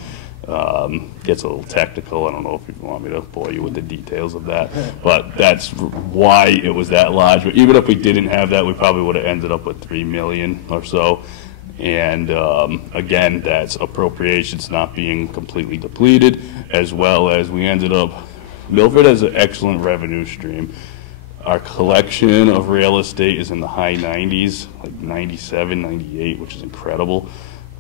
Gets a little technical. I don't know if you want me to bore you with the details of that, but that's why it was that large. But even if we didn't have that, we probably would have ended up with $3 million or so. And again, that's appropriations not being completely depleted, as well as we ended up, Milford has an excellent revenue stream. Our collection of real estate is in the high 90s, like 97, 98, which is incredible.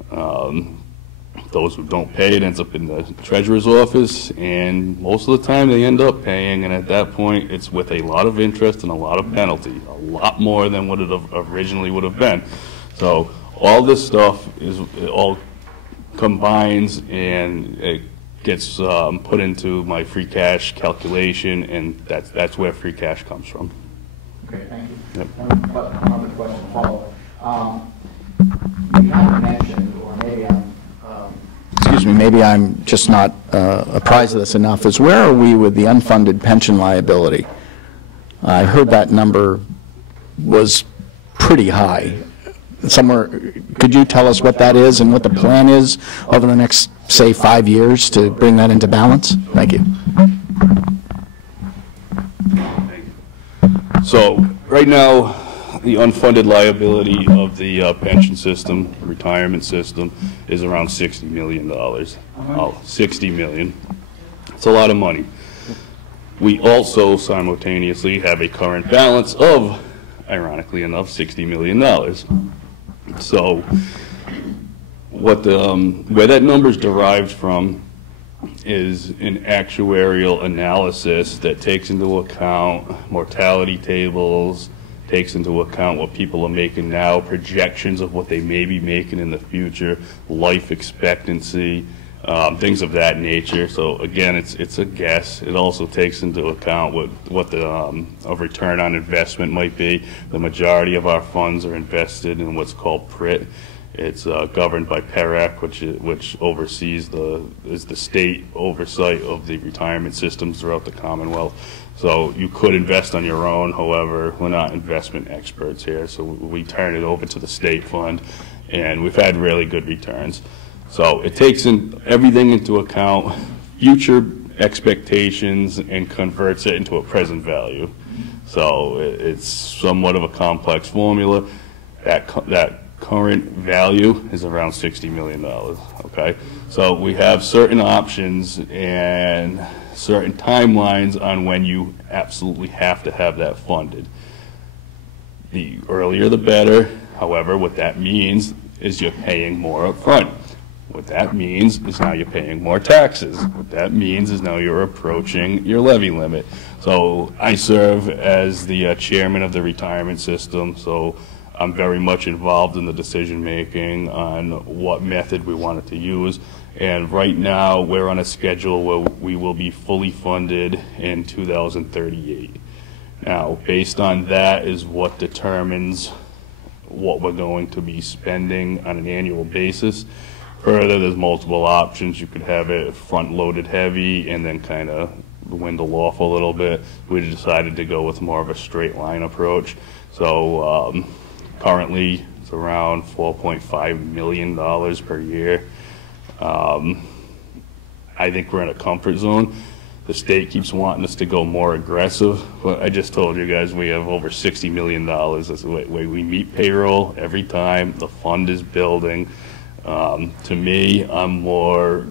Those who don't pay, it ends up in the treasurer's office, and most of the time they end up paying, and at that point it's with a lot of interest and a lot of penalty, a lot more than what it originally would have been. So all this stuff it all combines, and it gets put into my free cash calculation, and that's where free cash comes from. Okay, thank you. Yep. Another question to follow. You haven't mentioned, or maybe I'm just not apprised of this enough, is where are we with the unfunded pension liability? I heard that number was pretty high. Somewhere, could you tell us what that is and what the plan is over the next, say, 5 years to bring that into balance? Thank you. So right now, the unfunded liability of the pension system, retirement system, is around $60 million. $60 million. It's a lot of money. We also simultaneously have a current balance of, ironically enough, $60 million. So what where that number is derived from is an actuarial analysis that takes into account mortality tables, takes into account what people are making now, projections of what they may be making in the future, life expectancy, things of that nature. So again, it's a guess. It also takes into account what the a return on investment might be. The majority of our funds are invested in what's called PRIT. It's governed by PERAC, which oversees is the state oversight of the retirement systems throughout the Commonwealth. So you could invest on your own. However, we're not investment experts here, so we turn it over to the state fund, and we've had really good returns. So it takes everything into account, future expectations, and converts it into a present value. So it's somewhat of a complex formula. That current value is around $60 million, okay? So we have certain options and certain timelines on when you absolutely have to have that funded. The earlier the better. However, what that means is you're paying more up front. What that means is now you're paying more taxes. What that means is now you're approaching your levy limit. So I serve as the chairman of the retirement system, so I'm very much involved in the decision making on what method we wanted to use. And right now we're on a schedule where we will be fully funded in 2038. Now, based on that is what determines what we're going to be spending on an annual basis. Further, there's multiple options. You could have it front-loaded heavy and then kind of dwindle off a little bit. We decided to go with more of a straight line approach. So currently, it's around $4.5 million per year. I think we're in a comfort zone. The state keeps wanting us to go more aggressive, but I just told you guys we have over $60 million. That's the way we meet payroll every time. The fund is building. To me, I'm more,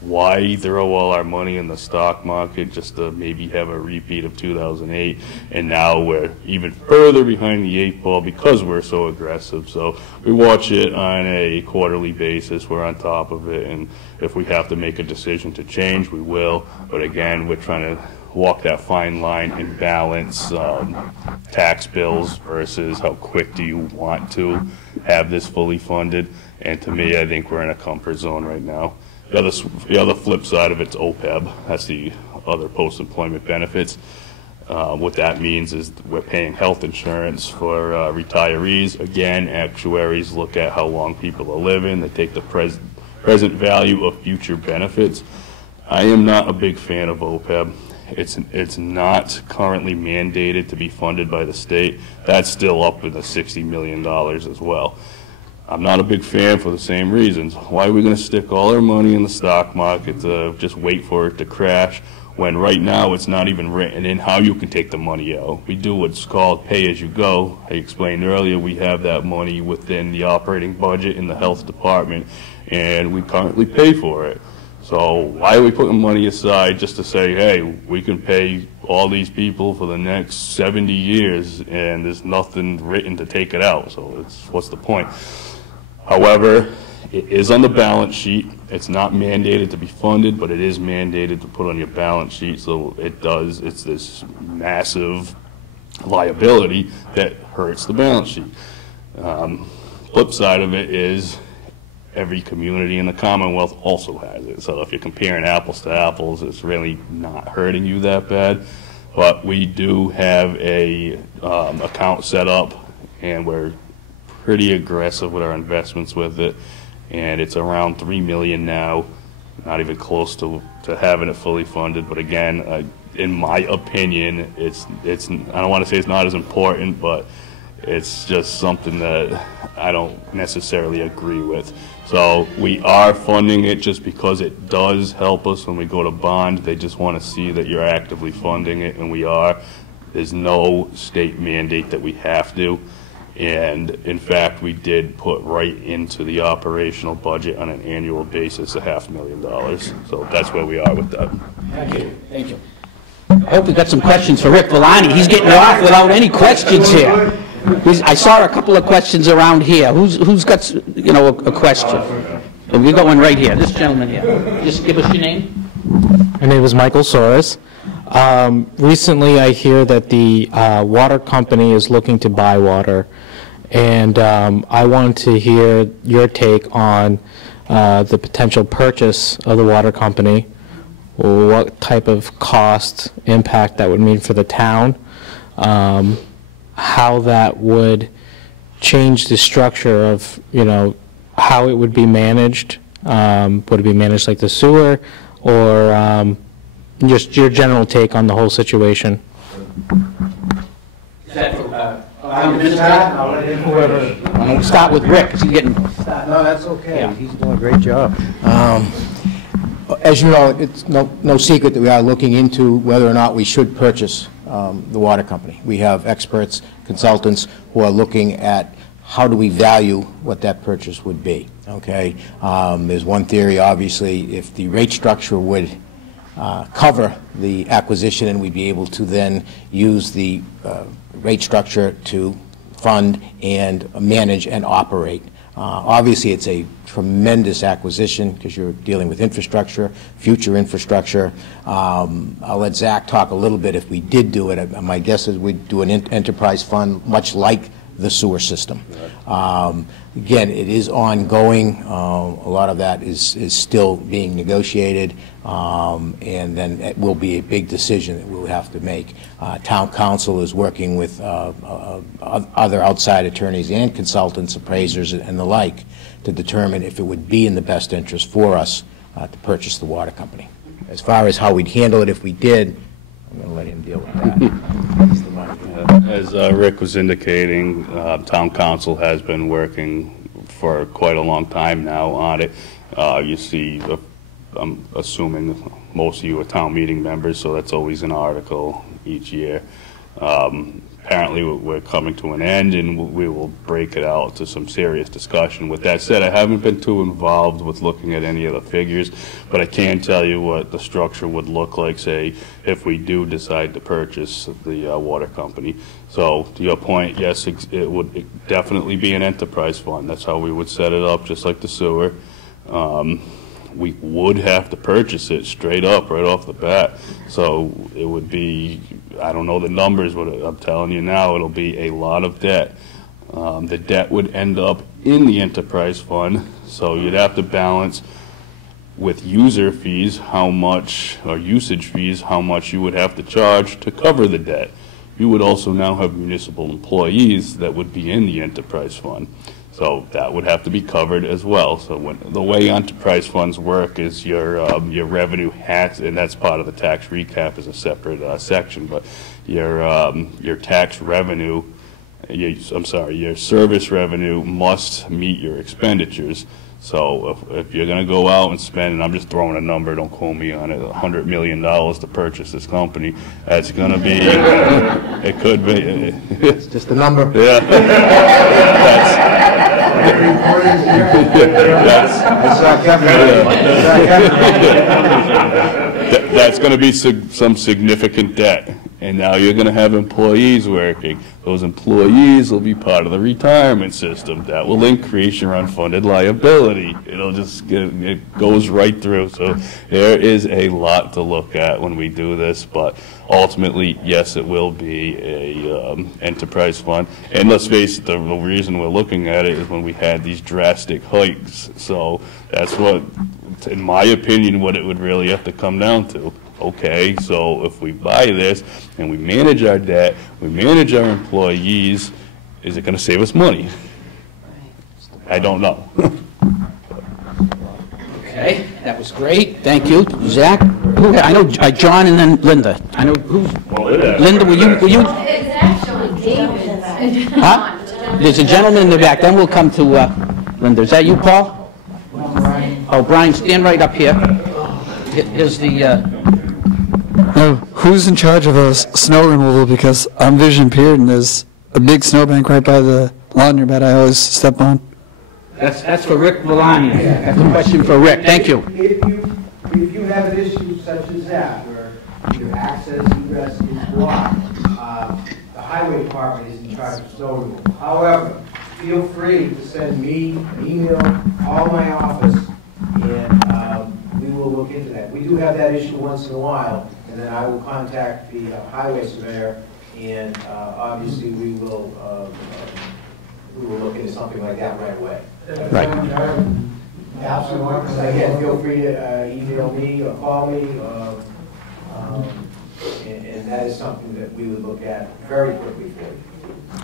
why throw all our money in the stock market just to maybe have a repeat of 2008, and now we're even further behind the 8 ball because we're so aggressive. So we watch it on a quarterly basis. We're on top of it, and if we have to make a decision to change, we will. But again, we're trying to walk that fine line and balance tax bills versus how quick do you want to have this fully funded. And to me, I think we're in a comfort zone right now. The other flip side of it's OPEB. That's the other post-employment benefits. What that means is we're paying health insurance for retirees. Again, actuaries look at how long people are living. They take the present value of future benefits. I am not a big fan of OPEB. It's not currently mandated to be funded by the state. That's still up in the $60 million as well. I'm not a big fan for the same reasons. Why are we going to stick all our money in the stock market to just wait for it to crash when right now it's not even written in how you can take the money out? We do what's called pay-as-you-go. I explained earlier we have that money within the operating budget in the health department, and we currently pay for it. So why are we putting money aside just to say, hey, we can pay all these people for the next 70 years, and there's nothing written to take it out, so what's the point? However, it is on the balance sheet. It's not mandated to be funded, but it is mandated to put on your balance sheet, so it's this massive liability that hurts the balance sheet. Flip side of it is every community in the Commonwealth also has it. So if you're comparing apples to apples, it's really not hurting you that bad. But we do have a account set up, and we're pretty aggressive with our investments with it. And it's around $3 million now, not even close to having it fully funded. But again, in my opinion, it's I don't want to say it's not as important, but it's just something that I don't necessarily agree with. So we are funding it just because it does help us when we go to bond. They just want to see that you're actively funding it, and we are. There's no state mandate that we have to. And in fact, we did put right into the operational budget on an annual basis $500,000. So that's where we are with that. Thank you. Thank you. I hope we got some questions for Rick Villani. He's getting off without any questions here. I saw a couple of questions around here. Who's got, a question? We're going right here. This gentleman here. Just give us your name. My name is Michael Soros. Recently, I hear that the water company is looking to buy water, and I wanted to hear your take on the potential purchase of the water company, what type of cost impact that would mean for the town, how that would change the structure of, how it would be managed. Would it be managed like the sewer, or just your general take on the whole situation? Is that for whoever? Start with Rick, because he's getting... No, that's okay. Yeah. He's doing a great job. As you know, it's no secret that we are looking into whether or not we should purchase the water company. We have experts, consultants who are looking at how do we value what that purchase would be, okay? There's one theory, obviously, if the rate structure would cover the acquisition, and we'd be able to then use the rate structure to fund and manage and operate. Obviously, it's a tremendous acquisition because you're dealing with infrastructure, future infrastructure. I'll let Zach talk a little bit. If we did do it, my guess is we'd do an enterprise fund much like the sewer system. Again, it is ongoing. A lot of that is still being negotiated, and then it will be a big decision that we'll have to make. Town council is working with other outside attorneys and consultants, appraisers, and the like, to determine if it would be in the best interest for us to purchase the water company. As far as how we'd handle it if we did, I'm going to let him deal with that. As Rick was indicating, town council has been working for quite a long time now on it. You see, I'm assuming most of you are town meeting members, so that's always an article each year. Apparently we're coming to an end, and we will break it out to some serious discussion. With that said, I haven't been too involved with looking at any of the figures, but I can tell you what the structure would look like, say, if we do decide to purchase the water company. So to your point, yes, it would definitely be an enterprise fund. That's how we would set it up, just like the sewer. We would have to purchase it straight up right off the bat. So it would be, I don't know the numbers, but I'm telling you now, it'll be a lot of debt. The debt would end up in the enterprise fund, so you'd have to balance with user fees how much, or usage fees, how much you would have to charge to cover the debt. You would also now have municipal employees that would be in the enterprise fund. So that would have to be covered as well. So the way enterprise funds work is your revenue has, and that's part of the tax recap as a separate section, but your tax revenue, your service revenue must meet your expenditures. So if you're going to go out and spend, and I'm just throwing a number, don't quote me on it, $100 million to purchase this company, that's going to be, it could be. It's just a number. Yeah. That's going to be some significant debt, And now you're going to have employees working. Those employees will be part of the retirement system. That will increase your unfunded liability. It goes right through. So there is a lot to look at when we do this, but ultimately, yes, it will be a enterprise fund. And let's face it, the reason we're looking at it is when we had these drastic hikes. So that's what, in my opinion, what it would really have to come down to. Okay, so if we buy this and we manage our debt, we manage our employees, is it going to save us money? I don't know. Okay, that was great. Thank you, Zach. I know John and then Linda. I know who's Linda. Were you? It's actually David. Huh? There's a gentleman in the back. Then we'll come to Linda. Is that you, Paul? Oh, Brian, stand right up here. Here's the. Who's in charge of snow removal? Because I'm vision impaired and there's a big snowbank right by the laundry bed I always step on. That's for Rick Villani. That's a question for Rick. Thank you. If you have an issue such as that, where your access egress is blocked, the highway department is in charge of snow removal. However, feel free to send me an email, call my office, and we will look into that. We do have that issue once in a while, and then I will contact the highway surveyor, and obviously we will look into something like that right away. Right. Absolutely. Again, feel free to email me or call me, and that is something that we would look at very quickly for you.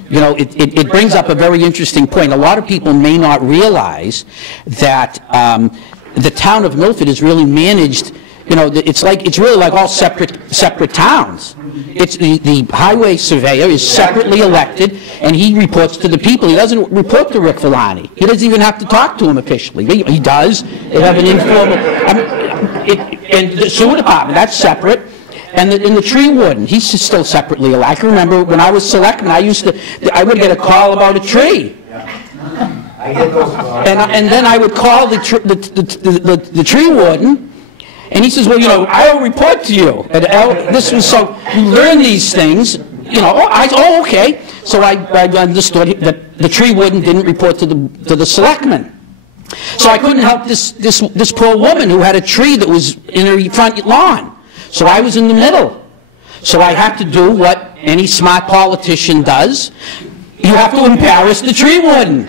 You know, it brings up a very interesting point. A lot of people may not realize that the town of Milford is really managed. You know, it's really like all separate towns. It's the highway surveyor is separately elected, and he reports to the people. He doesn't report to Rick Villani. He doesn't even have to talk to him officially. He does. They have an informal. And the sewer department, that's separate. And the tree warden, he's still separately elected. I can remember when I was selectman, I would get a call about a tree. I get those calls. And then I would call the tree warden. And he says, well, you know, I'll report to you. And this was so, you learn these things, you know, okay. So I understood that the tree warden didn't report to the selectmen. So I couldn't help this poor woman who had a tree that was in her front lawn. So I was in the middle. So I had to do what any smart politician does. You have to embarrass the tree warden.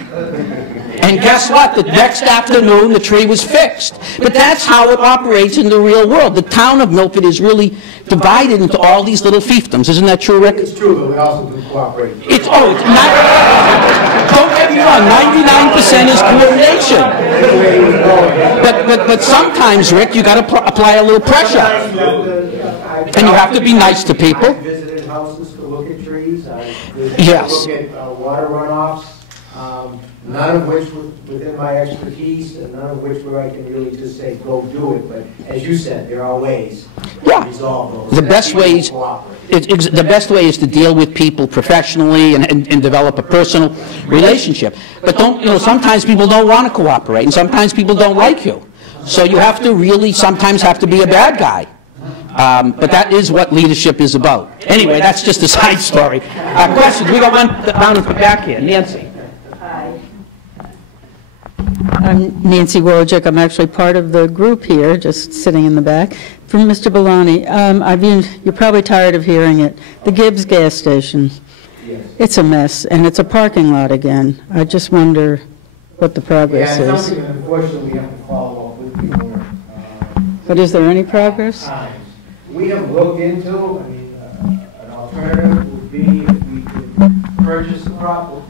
And guess what? The next afternoon, the tree was fixed. But that's how it operates in the real world. The town of Milford is really divided into all these little fiefdoms. Isn't that true, Rick? It's true, but we also do cooperate. It's not. Don't get me wrong. 99% is coordination. But sometimes, Rick, you got to apply a little pressure, and you have to be nice to people. I visited houses to look at trees. I Yes. look at water runoffs. None of which were within my expertise, and none of which where I can really just say, go do it. But as you said, there are ways to resolve those. The best way is to deal with people professionally and develop a personal relationship. But sometimes people don't want to cooperate, and sometimes people don't like you. So you have to really sometimes have to be a bad guy. But that is what leadership is about. Anyway, that's just a side story. Questions? We got one down at the back here. Nancy. I'm Nancy Wojcik. I'm actually part of the group here, just sitting in the back. From Mr. Villani, you're probably tired of hearing it. The Gibbs gas station, it's a mess, and it's a parking lot again. I just wonder what the progress it's is. something that unfortunately we have to follow up with the owner. But is there any progress? We have looked into, an alternative would be if we could purchase the property.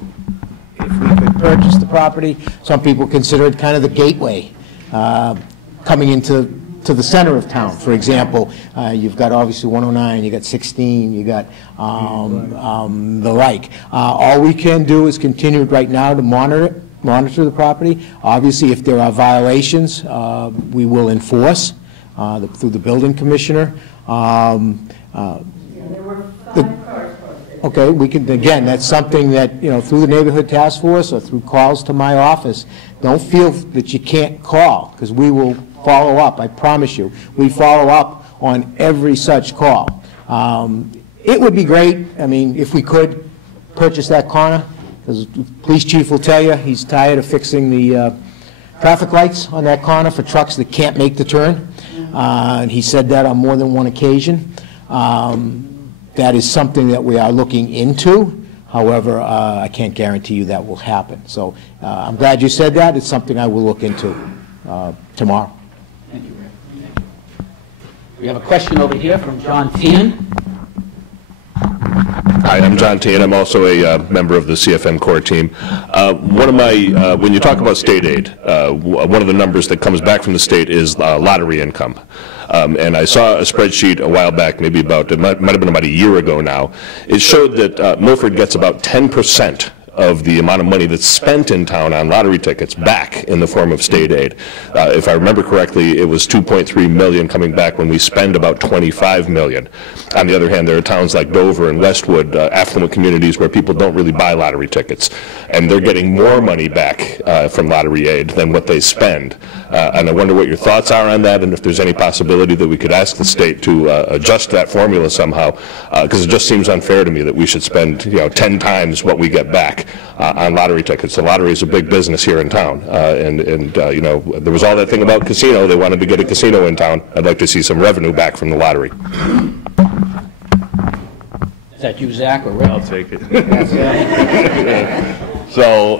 If we could purchase the property, some people consider it kind of the gateway coming into the center of town. For example, you've got obviously 109, you got 16, you got the like. All we can do is continue right now to monitor the property. Obviously, if there are violations, we will enforce through the building commissioner. There were 5 cars. Okay, we can, again, that's something that, through the neighborhood task force or through calls to my office, don't feel that you can't call, because we will follow up, I promise you. We follow up on every such call. It would be great, I mean, if we could purchase that corner, because the police chief will tell you, he's tired of fixing the traffic lights on that corner for trucks that can't make the turn. And he said that on more than one occasion. That is something that we are looking into. However, I can't guarantee you that will happen. So I'm glad you said that. It's something I will look into tomorrow. Thank you, Rick. We have a question over here from John Tan. Hi, I'm John Tan. I'm also a member of the CFN core team. One of my, when you talk about state aid, one of the numbers that comes back from the state is lottery income. And I saw a spreadsheet a while back, maybe about, it might have been about a year ago now. It showed that Milford gets about 10% of the amount of money that's spent in town on lottery tickets back in the form of state aid. If I remember correctly, it was $2.3 million coming back when we spend about $25 million. On the other hand, there are towns like Dover and Westwood, affluent communities where people don't really buy lottery tickets, and they're getting more money back from lottery aid than what they spend. And I wonder what your thoughts are on that, and if there's any possibility that we could ask the state to adjust that formula somehow, because it just seems unfair to me that we should spend 10 times what we get back on lottery tickets. The lottery is a big business here in town, and there was all that thing about casino. They wanted to get a casino in town. I'd like to see some revenue back from the lottery. Is that you, Zach, or Rick? I'll take it. So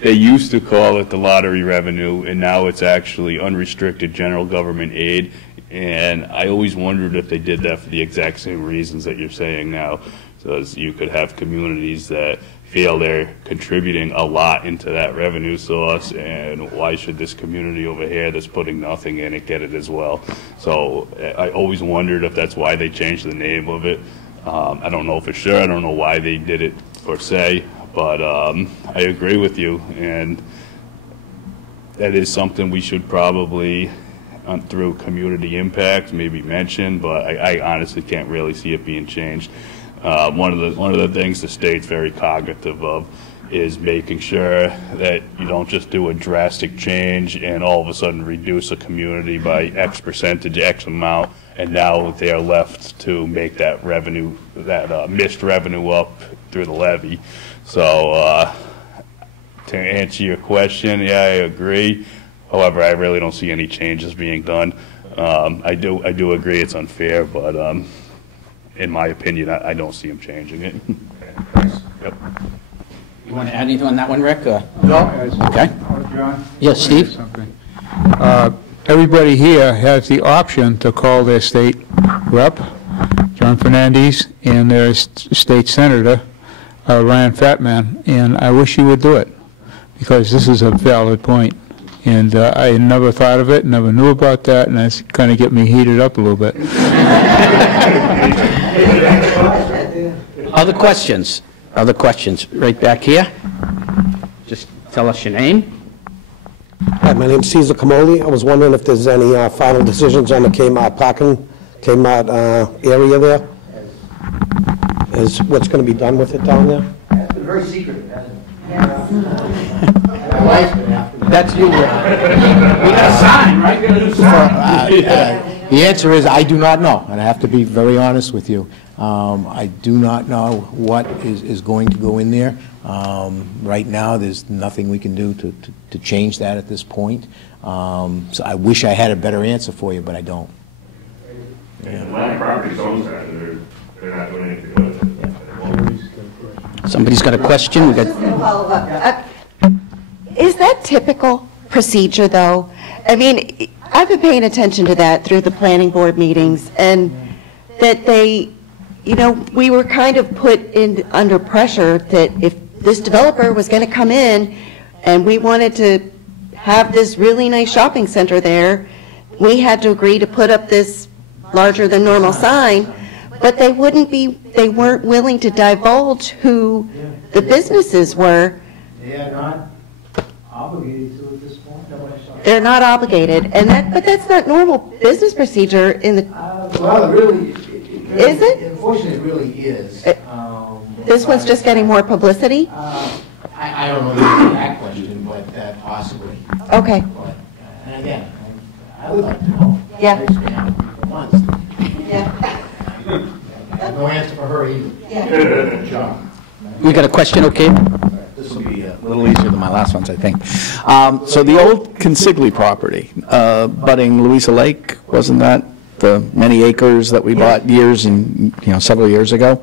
they used to call it the lottery revenue, and now it's actually unrestricted general government aid. And I always wondered if they did that for the exact same reasons that you're saying now. So as you could have communities that feel they're contributing a lot into that revenue source, and why should this community over here that's putting nothing in it get it as well? So I always wondered if that's why they changed the name of it. I don't know for sure. I don't know why they did it per se, but I agree with you, and that is something we should probably, through community impact, maybe mention, but I honestly can't really see it being changed. One of the things the state's very cognitive of is making sure that you don't just do a drastic change and all of a sudden reduce a community by X percentage, X amount, and now they are left to make that revenue, that missed revenue up through the levy. So to answer your question, yeah, I agree. However, I really don't see any changes being done. I do agree it's unfair, but in my opinion, I don't see them changing it. Yep. You want to add anything on that one, Rick? No. Okay. John? Yes, Steve? Everybody here has the option to call their state rep, John Fernandez, and their state senator, Ryan Fatman, and I wish you would do it, because this is a valid point. And I never thought of it, never knew about that, and that's kind of get me heated up a little bit. Other questions? Other questions? Right back here. Just tell us your name. Hi, my name's Cesar Camoli. I was wondering if there's any final decisions on the Kmart area there? Is what's going to be done with it down there? It's been very secretive, hasn't it? My wife's been after me. That's you, Rick. We got a sign, right? We got a new sign. The answer is I do not know, and I have to be very honest with you. I do not know what is going to go in there. Right now, there's nothing we can do to change that at this point. So I wish I had a better answer for you, but I don't. And the land property owns that, they're not doing anything with it. Somebody's got a question. We got. Follow up. Is that typical procedure, though? I mean, I've been paying attention to that through the planning board meetings, and that they, we were kind of put in under pressure that if this developer was going to come in and we wanted to have this really nice shopping center there, we had to agree to put up this larger than normal sign, but they weren't willing to divulge who the businesses were. They are not obligated to at this point. They're not obligated, but that's not normal business procedure in the. Well, it really is it? Unfortunately, it really is. This one's just getting more publicity. I don't know the exact question, but possibly. Okay. But, and again, I would like to know. Yeah. It's been out for months. Yeah. No answer for her either. John. We got a question, okay? This will be a little easier than my last ones, I think. So the old Consigli property, butting Louisa Lake, wasn't that the many acres that we bought years and, several years ago?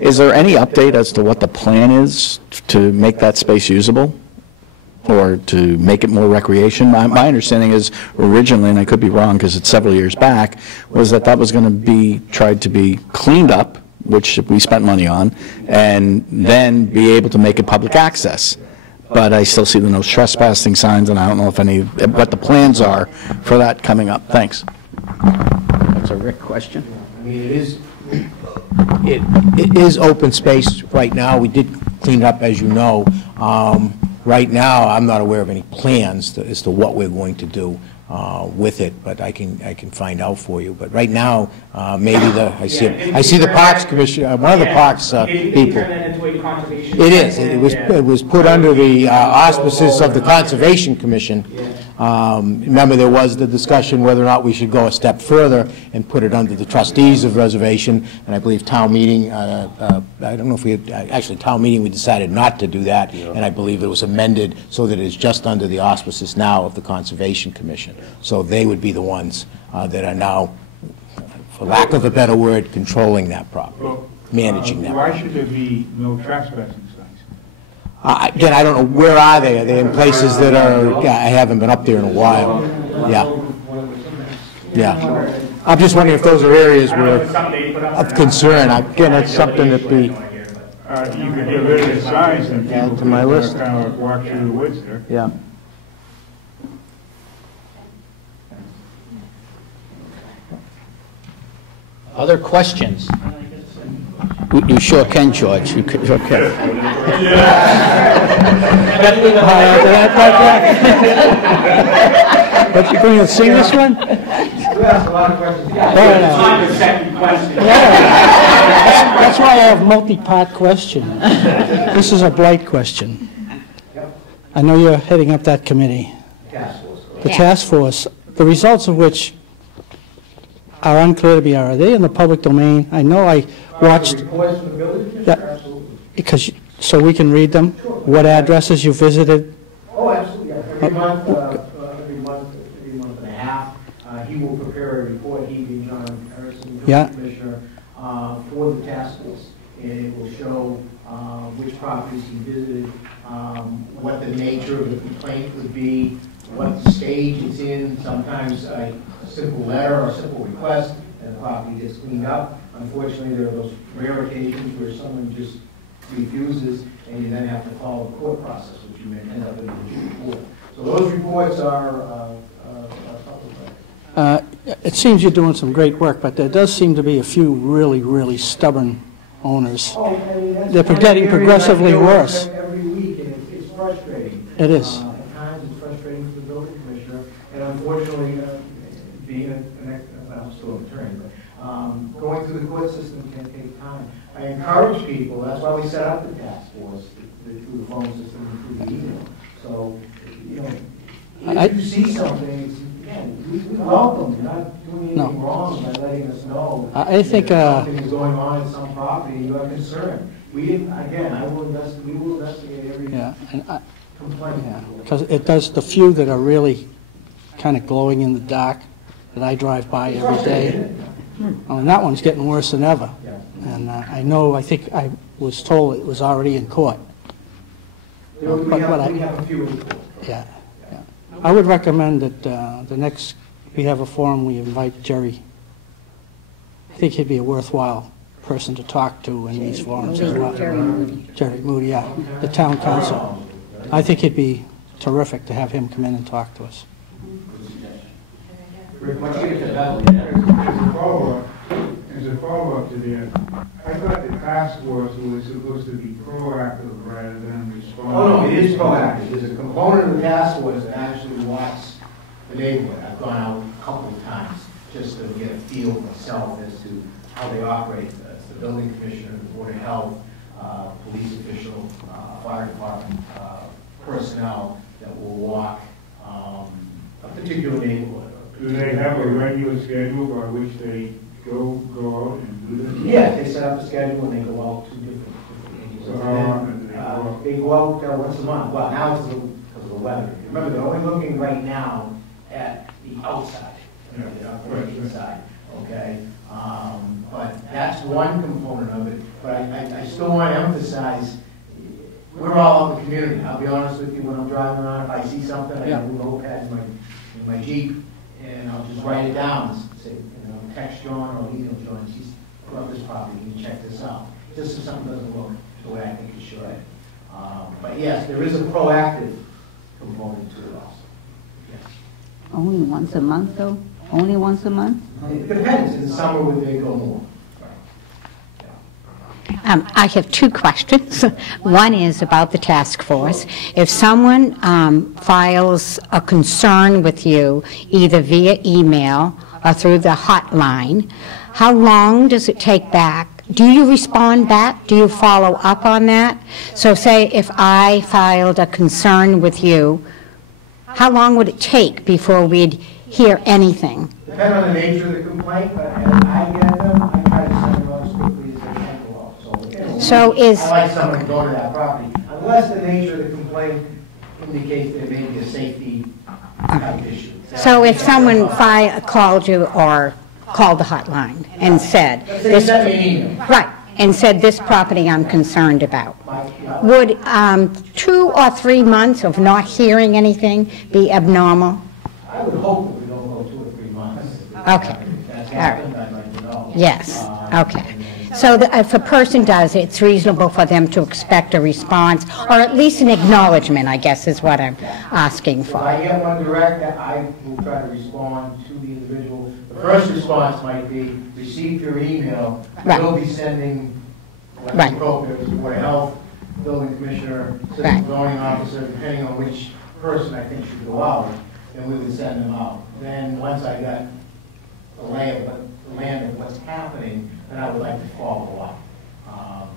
Is there any update as to what the plan is to make that space usable or to make it more recreation? My understanding is originally, and I could be wrong because it's several years back, was that was going to be tried to be cleaned up, which we spent money on, and then be able to make it public access. But I still see the no trespassing signs, and I don't know what the plans are for that coming up. Thanks. That's a Rick question. I mean, It is open space right now. We did clean it up, as you know. Right now, I'm not aware of any plans as to what we're going to do with it, but I can find out for you. But right now, maybe I see the Parks Commission, one of the Parks people. It is. It was put under the auspices of the Conservation Commission. Remember, there was the discussion whether or not we should go a step further and put it under the trustees of reservation, and I believe town meeting, I don't know if we had, actually town meeting, we decided not to do that, and I believe it was amended so that it's just under the auspices now of the Conservation Commission. So they would be the ones that are now, for lack of a better word, controlling that property, managing that. Why should there be no trespassing signs? Again, I don't know, where are they? Are they in places that are, I haven't been up there in a while. Yeah. I'm just wondering if those are areas where, of concern. Again, that's something that the... You could get rid of the signs and people to my list. kind of walk through the woods there. Yeah. Other questions? You sure can, George. You sure can. But you're going to sing this one? You asked a lot of questions. That's why I have multi-part question. This is a blight question. I know you're heading up that committee. The task force, the results of which are unclear to me. Are they in the public domain? I know I watched. Because so we can read them. What addresses you visited? Oh, absolutely. Every month and a half, he will prepare a report. He being John Harrison, Commissioner, for the task force, and it will show which properties he visited, what the nature of the complaint would be, what stage it's in. Sometimes a simple letter or a simple request, and the property gets cleaned up. Unfortunately, there are those rare occasions where someone just refuses, and you then have to follow the court process, which you may end up in a report. So those reports are public. It seems you're doing some great work, but there does seem to be a few really, really stubborn owners. Oh, I mean, they're getting progressively worse. Every week, and it's frustrating. It is. At times, it's frustrating for the building commissioner, and unfortunately, being I'm still an attorney, but going through the court system can take time. I encourage people. That's why we set up the task force through the phone system and through the email. So, if you see something, again, we welcome. You're not doing anything wrong by letting us know. I think something is going on in some property. You are concerned. We will investigate every complaint. Yeah, because it does the few that are really kind of glowing in the dark that I drive by every day. And that one's getting worse than ever. And I think I was told it was already in court. We have a few reports. Yeah. I would recommend that the next we have a forum, we invite Jerry. I think he'd be a worthwhile person to talk to in these forums as well. Jerry Moody, yeah, the town council. I think it'd be terrific to have him come in and talk to us. As a follow-up to that, I thought the task force was supposed to be proactive rather than responsive. Oh, no, it is proactive. There's a component of the task force that actually walks the neighborhood. I've gone out a couple of times just to get a feel myself as to how they operate. It's the building commissioner, the board of health, police official, fire department personnel that will walk a particular neighborhood. Do they have a regular schedule by which they go out and Yeah, they set up a schedule and they go out to different agencies. They go out once a month. Well, now it's because of the weather. Remember, they're only looking right now at the outside, they're not the inside, okay? But that's one component of it. But I still want to emphasize, we're all out in the community. I'll be honest with you, when I'm driving around, if I see something, I have a notepad in my Jeep, and I'll just write it down, say, text John or email John, she's about this property, can you check this out? Just so something doesn't look the way I think it should. But yes, there is a proactive component to it also. Yes. Only once a month, though? Only once a month? It depends. In the summer, would they go more? I have two questions. One is about the task force. If someone files a concern with you, either via email or through the hotline, how long does it take back? Do you respond back? Do you follow up on that? So say if I filed a concern with you, how long would it take before we'd hear anything? Depending on the nature of the complaint, but as I get them, I try to send them out as quickly as I can go out. So I like someone to go to that property, unless the nature of the complaint indicates there may be a safety type issue. So if someone called you or called the hotline and said, this, right, and said this property I'm concerned about, would 2 or 3 months of not hearing anything be abnormal? I would hope that we don't go 2 or 3 months. Okay. All right. Yes. Okay. So if a person does, it's reasonable for them to expect a response, or at least an acknowledgement, I guess, is what I'm asking for. If I get one direct, I will try to respond to the individual. The first response might be, received your email. Right. We'll be sending Right. Board of Health, Building Commissioner, Assistant Zoning Officer, depending on which person I think should go out, and we would send them out. Then once I got the land of what's happening, then I would like to follow up.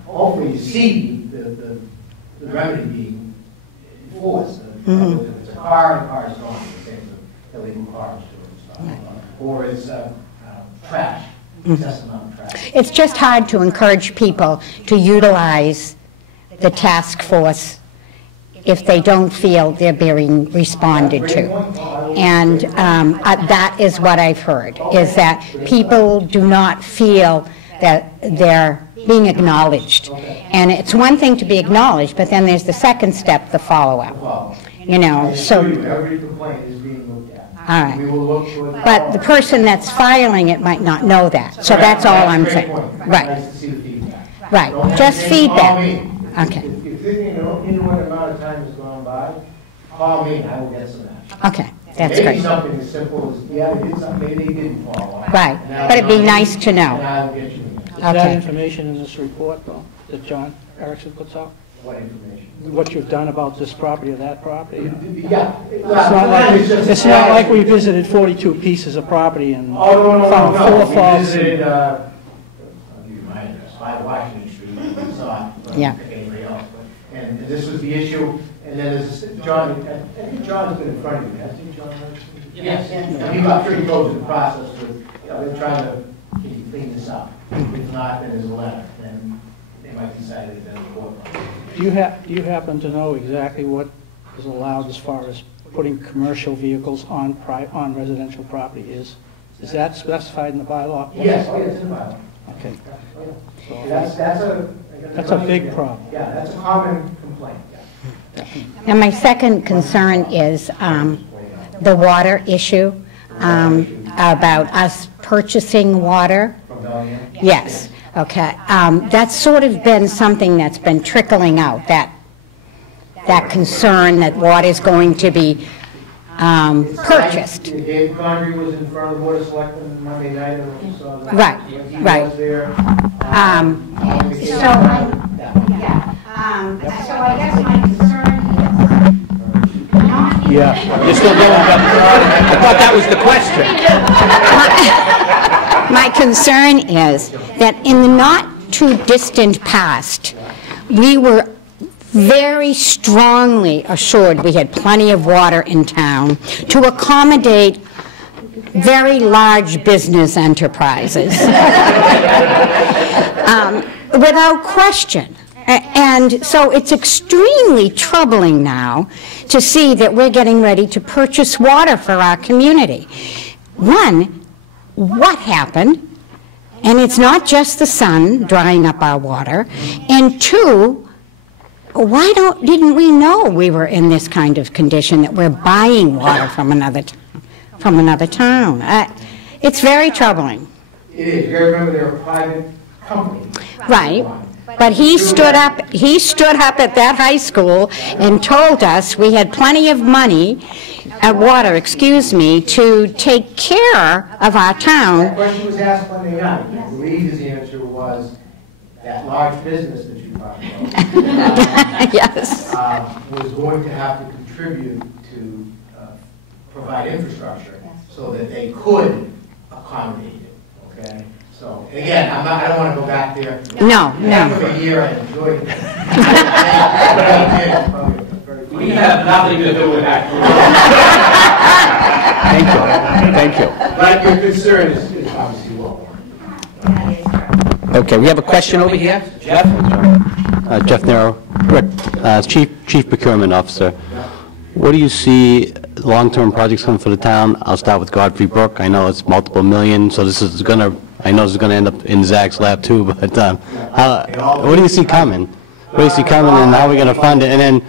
Hopefully you see the remedy being enforced. If it's a car, the car is gone. The illegal car is doing stuff. Or it's trash. It's just hard to encourage people to utilize the task force if they don't feel they're being responded to. And that is what I've heard, is that people do not feel that they're being acknowledged. And it's one thing to be acknowledged, but then there's the second step, the follow-up. You know, so... Every complaint is being looked at. All right. But the person that's filing it might not know that. So that's all I'm saying. Right. Right. Just feedback. Okay. If you think what amount of time has gone by, call me and I will get some action. Okay. That's maybe great. Something as simple as, yeah, they did something, maybe they didn't follow up. Right. But it'd be nice to know. And I'll get you. Is that information in this report, though, that John Erickson puts out? What information? What you've done about this property or that property? Yeah. It's not like we visited 42 pieces of property and found 4 faults. We visited, I'll give you my address, 5 Washington Street, we saw it. Yeah. Anybody else, but, and this was the issue, and then there's John, I think John's been in front of you, hasn't he, John? Yes. And he got pretty close to the process with, they're trying to clean this up. If not, then there's a letter, then they might decide that they'll report on it. Do you happen to know exactly what is allowed as far as putting commercial vehicles on residential property is? Is that specified in the bylaw? Yes, it's in the bylaw. Okay. So that's a big problem. Yeah, that's a common complaint. Now, my second concern is the water issue, about us purchasing water. Yes, okay. That's sort of been something that's been trickling out, that concern that water is going to be purchased. Dave Condry was in front of the Board of Selectmen Monday night. Right, right. So I guess my concern is... Yeah, you're still going, but I thought that was the question. My concern is that in the not-too-distant past, we were very strongly assured we had plenty of water in town to accommodate very large business enterprises. without question. And so it's extremely troubling now to see that we're getting ready to purchase water for our community. One, what happened? And it's not just the sun drying up our water. And two, why didn't we know we were in this kind of condition, that we're buying water from another town? It's very troubling. It is. You remember they're a private company. Right. But he stood up at that high school and told us we had plenty of money, to take care of our town. That question was asked Monday night. I believe his answer was that large business that you talked about yes. Was going to have to contribute to provide infrastructure so that they could accommodate it. Okay. So again, I don't want to go back there. No. After a year, I enjoyed it. We have nothing to do with that. Thank you. But your concern is obviously well worn. Okay, we have a question over here. Jeff? Jeff Narrow, Chief Procurement Officer. What do you see long-term projects coming for the town? I'll start with Godfrey Brook. I know it's multiple million, so this is going to, I know this is going to end up in Zach's lap too, but what do you see coming? What do you see coming, and how are we going to fund it? And then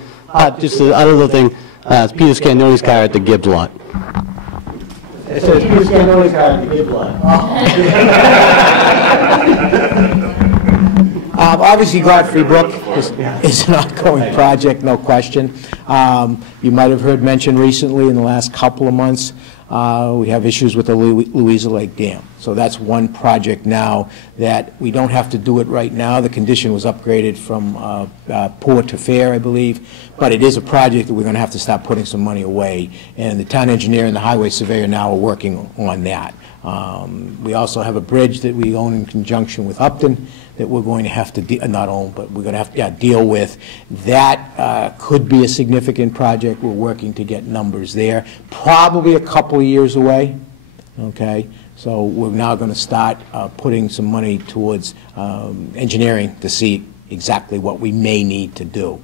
just the other little thing, it's Peter Scandone's car at the Gibbs lot. It says Peter Scandone's car at the Gibbs lot. Obviously, Godfrey Brook is an ongoing project, no question. You might have heard mentioned recently in the last couple of months, we have issues with the Louisa Lake Dam. So that's one project now that we don't have to do it right now. The condition was upgraded from poor to fair, I believe. But it is a project that we're going to have to start putting some money away. And the town engineer and the highway surveyor now are working on that. We also have a bridge that we own in conjunction with Upton that we're going to have to, not own, but we're going to have to deal with. That could be a significant project. We're working to get numbers there. Probably a couple of years away, okay? So we're now going to start putting some money towards engineering to see exactly what we may need to do.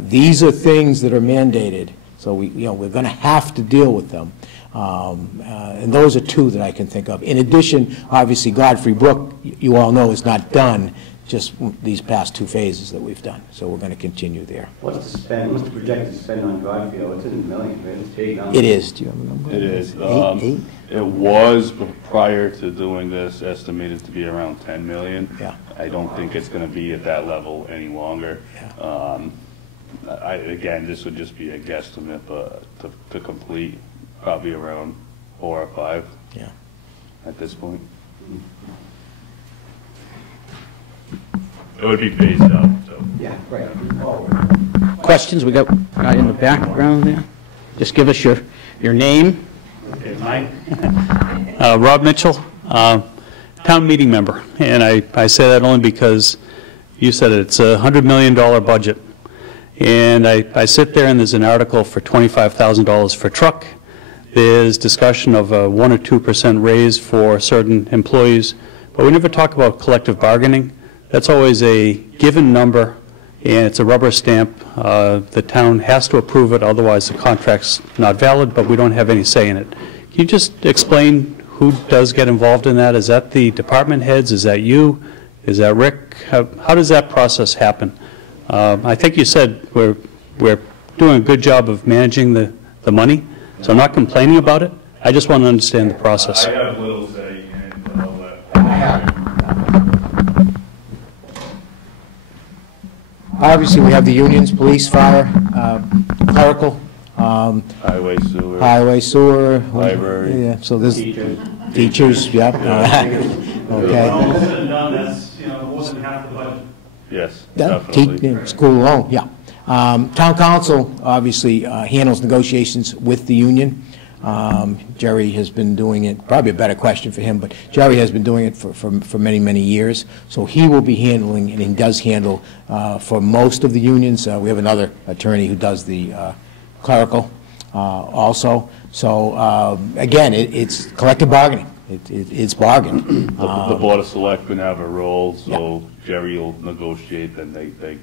These are things that are mandated, so we're going to have to deal with them. And those are two that I can think of. In addition, obviously, Godfrey Brook, you all know, is not done, just these past two phases that we've done. So we're going to continue there. What's the spend? What's the projected spend on Godfrey? It's in millions, right? It's big numbers. It is. Do you have a number? It is. Eight? It was, prior to doing this, estimated to be around 10 million. Yeah. I don't think it's going to be at that level any longer. Yeah. Again, this would just be a guesstimate, but to complete, probably around 4 or 5. Yeah. At this point. It would be phased out. So. Yeah, right. Questions? We got a guy in the background there. Just give us your name. Okay, Mike. Rob Mitchell, town meeting member. And I say that only because you said it's a $100 million budget. And I sit there and there's an article for $25,000 for truck. There's discussion of a 1 or 2% raise for certain employees. But we never talk about collective bargaining. That's always a given number, and it's a rubber stamp. The town has to approve it, otherwise the contract's not valid, but we don't have any say in it. Can you just explain who does get involved in that? Is that the department heads? Is that you? Is that Rick? How does that process happen? I think you said we're doing a good job of managing the money, so I'm not complaining about it. I just want to understand the process. I have little say in all that. Obviously, we have the unions, police, fire, clerical. Highway, sewer. Highway, sewer. Library. Yeah, so there's teachers, yeah. Okay. All said and done, that's more than half the budget. Yes, Yeah, definitely. school alone, yeah. Town council obviously handles negotiations with the union. Jerry has been doing it, probably a better question for him, but Jerry has been doing it for many, many years. So he will be handling, and he does handle for most of the unions. We have another attorney who does the clerical also. So again, it's collective bargaining. it's bargain. The Board of Selectmen have a role, so Jerry will negotiate, then they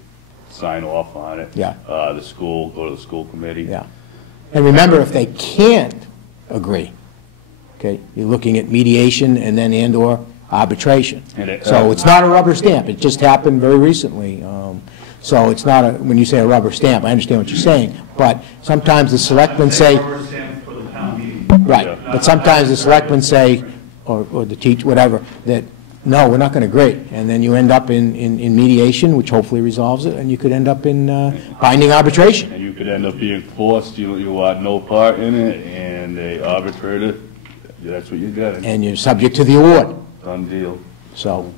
sign off on it. Yeah. The school, go to the school committee. Yeah. And remember, if they can't agree, okay, you're looking at mediation and then and/or arbitration. So it's not a rubber stamp. It just happened very recently. So it's not a, when you say a rubber stamp, I understand what you're saying, but sometimes the selectmen say, right, but sometimes the selectmen say, or the teach, whatever, that, no, we're not going to agree. And then you end up in mediation, which hopefully resolves it, and you could end up in binding arbitration. And you could end up being forced, you had no part in it, and they arbitrated, that's what you got. And you're subject to the award. Done deal. So,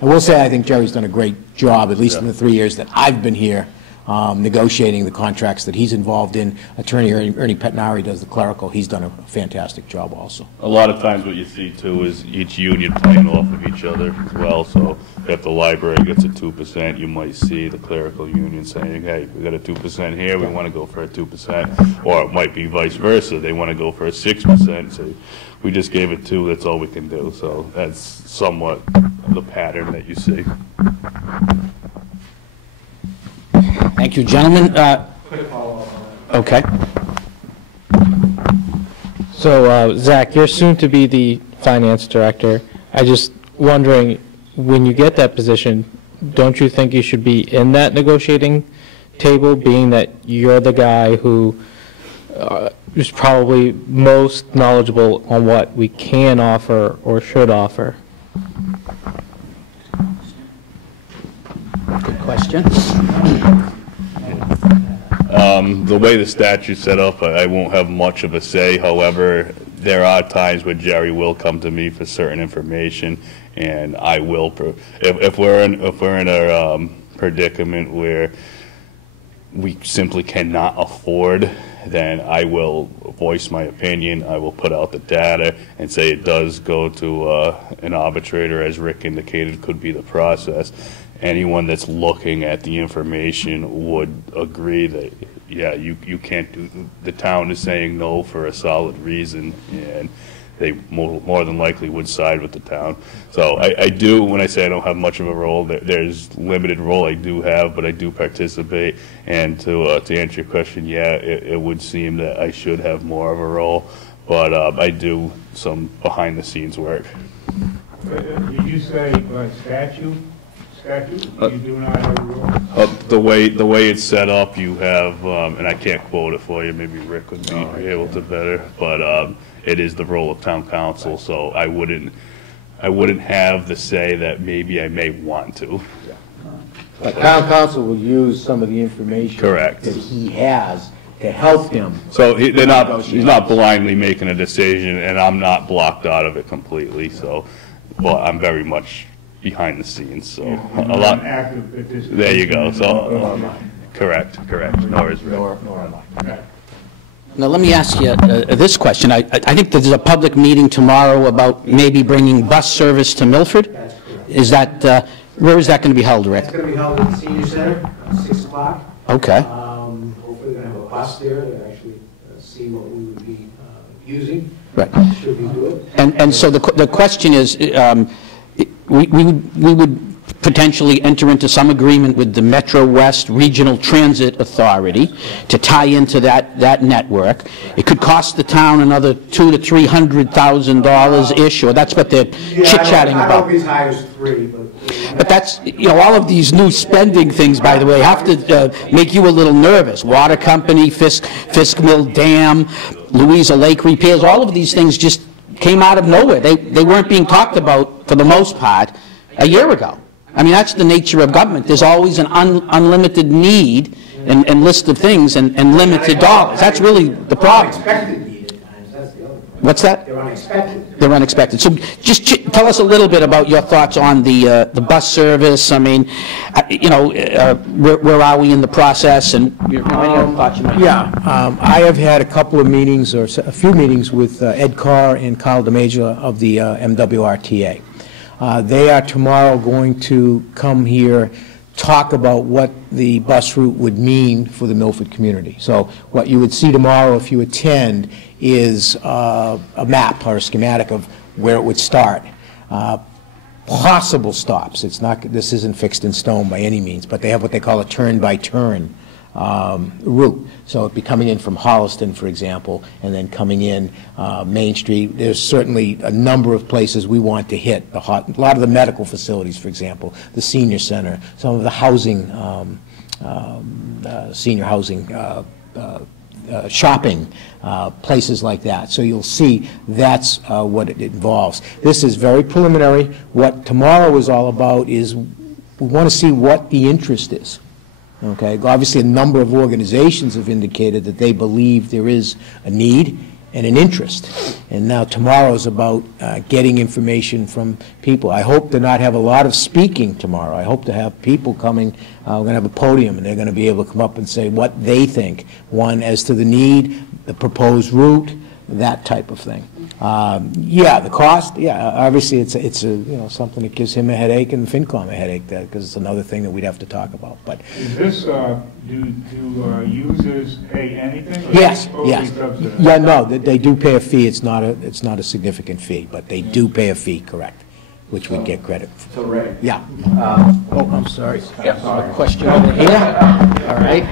I will say I think Jerry's done a great job, at least in the 3 years that I've been here, negotiating the contracts that he's involved in. Attorney Ernie Pettinari does the clerical. He's done a fantastic job also. A lot of times what you see too is each union playing off of each other as well. So if the library gets a 2%, you might see the clerical union saying, hey, we got a 2% here, we want to go for a 2%. Or it might be vice versa. They want to go for a 6%. So we just gave it 2, that's all we can do. So that's somewhat the pattern that you see. Thank you, gentlemen. Quick follow-up. Okay. So, Zach, you're soon to be the finance director. I just wondering, when you get that position, don't you think you should be in that negotiating table, being that you're the guy who is probably most knowledgeable on what we can offer or should offer? Good question. The way the statute's set up, I won't have much of a say. However, there are times where Jerry will come to me for certain information, and I will, if we're in a predicament where we simply cannot afford, then I will voice my opinion. I will put out the data and say it does go to an arbitrator, as Rick indicated, could be the process. Anyone that's looking at the information would agree that, yeah, you can't do, the town is saying no for a solid reason, and they more than likely would side with the town. So I do, when I say I don't have much of a role, there's limited role I do have, but I do participate. And to answer your question, yeah, it would seem that I should have more of a role, but I do some behind-the-scenes work. Did you say statute? You do not have a role? The way it's set up, you have, and I can't quote it for you, maybe Rick would be able to better, but it is the role of town council, so I wouldn't have the say that maybe I may want to. But town council will use some of the information Correct. that he has to help him. So he's not blindly making a decision, and I'm not blocked out of it completely, so, well, I'm very much behind the scenes, so a lot. There you go. So correct. Nor is Rick. Nor am I. Now, let me ask you this question. I think there's a public meeting tomorrow about maybe bringing bus service to Milford. Is that, where is that going to be held, Rick? It's going to be held at the senior center, 6 o'clock. Okay. Hopefully we're going to have a bus there to actually see what we would be using. Right. Should we do it? And so the question is, we would potentially enter into some agreement with the Metro West Regional Transit Authority to tie into that network. It could cost the town another $200,000 to $300,000-ish, or that's what they're chit-chatting about. I don't know if as high as 3, but that's, all of these new spending things, by the way, have to make you a little nervous. Water Company, Fisk Mill Dam, Louisa Lake repairs, all of these things just came out of nowhere. They weren't being talked about, for the most part, a year ago. I mean, that's the nature of government. There's always an unlimited need and list of things and limited dollars. That's really the problem. Unexpected need at times, that's the other one. What's that? They're unexpected. They're unexpected. So just tell us a little bit about your thoughts on the bus service. I mean, where are we in the process? And any other thoughts you might have? I have had a couple of meetings, or a few meetings with Ed Carr and Kyle DeMaja of the MWRTA. They are tomorrow going to come here, talk about what the bus route would mean for the Milford community. So what you would see tomorrow if you attend is a map or a schematic of where it would start. Possible stops. It's not. This isn't fixed in stone by any means, but they have what they call a turn-by-turn route. So it'd be coming in from Holliston, for example, and then coming in Main Street. There's certainly a number of places we want to hit. A lot of the medical facilities, for example, the senior center, some of the housing, senior housing, shopping, places like that. So you'll see that's what it involves. This is very preliminary. What tomorrow is all about is we want to see what the interest is. Okay, obviously a number of organizations have indicated that they believe there is a need and an interest. And now tomorrow is about getting information from people. I hope to not have a lot of speaking tomorrow. I hope to have people coming. We're going to have a podium, and they're going to be able to come up and say what they think. One, as to the need, the proposed route, that type of thing. Yeah, the cost. Yeah, obviously it's a something that gives him a headache and FinCom a headache, because it's another thing that we'd have to talk about. But is this do users pay anything? Yes, yes. Yeah, no, they do pay a fee. It's not a significant fee, but they do pay a fee, correct, which we get credit for. So Ray. Yeah. Oh, I'm sorry. Yeah. A question over here. All right.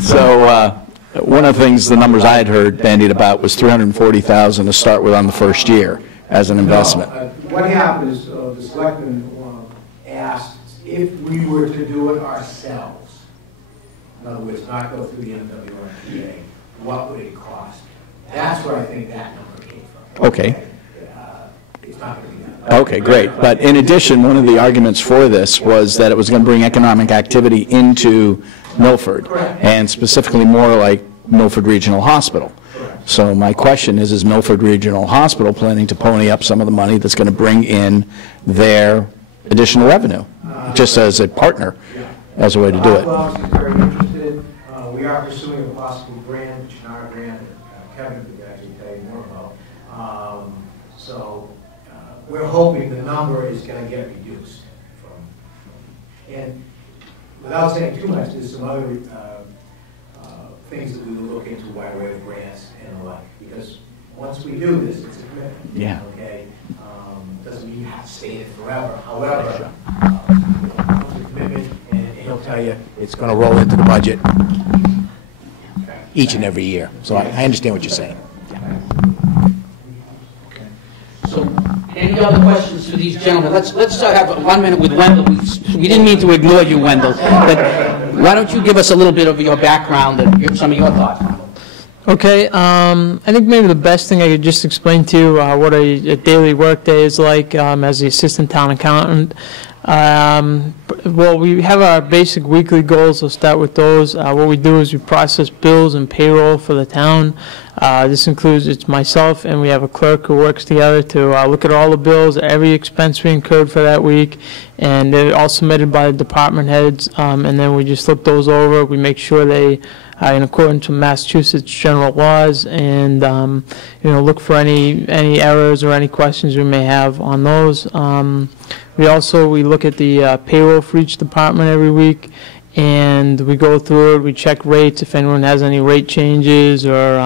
So. One of the things, the numbers I had heard bandied about was $340,000 to start with on the first year as an investment. No, what happened is the selectmen asked if we were to do it ourselves, in other words, not go through the NWRPA, what would it cost? That's where I think that number came from. Okay. It's not going to be that. Okay, great. But in addition, one of the arguments for this was that it was going to bring economic activity into Milford, and specifically more like Milford Regional Hospital. So my question is Milford Regional Hospital planning to pony up some of the money that's going to bring in their additional revenue, just as a partner, as a way to do it? Well, I'm very interested. We are pursuing a possible grant, which is not a grant that Kevin could actually tell you more about. So we're hoping the number is going to get reduced. And without saying too much, there's some other things that we will look into by way of grants and the like. Because once we do this, it's a commitment. Yeah. Okay. Doesn't mean you have to stay in it forever. However, it's a commitment, and He'll tell you it's going to roll into the budget each and every year. So I understand what you're saying. So, any other questions for these gentlemen? Let's have 1 minute with Wendell. We didn't mean to ignore you, Wendell, but why don't you give us a little bit of your background and some of your thoughts? Okay, I think maybe the best thing I could just explain to you what a daily work day is like as the assistant town accountant. Well, we have our basic weekly goals. We'll start with those. What we do is we process bills and payroll for the town. This includes it's myself, and we have a clerk who works together to look at all the bills, every expense we incurred for that week, and they're all submitted by the department heads, and then we just look those over. We make sure they in accordance with Massachusetts general laws, and look for any errors or any questions we may have on those. We look at the payroll for each department every week, and we go through it. We check rates if anyone has any rate changes or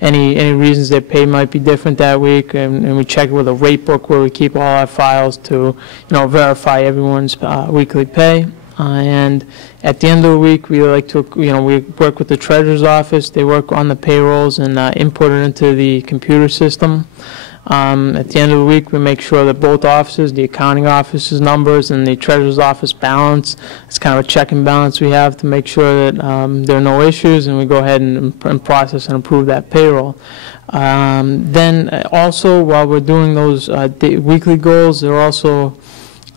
any reasons their pay might be different that week, and we check it with a rate book where we keep all our files to verify everyone's weekly pay. And at the end of the week, we like to, we work with the treasurer's office. They work on the payrolls and input it into the computer system. At the end of the week, we make sure that both offices, the accounting office's numbers and the treasurer's office balance, it's kind of a check and balance we have to make sure that there are no issues, and we go ahead and process and approve that payroll. Then also, while we're doing those weekly goals, there are also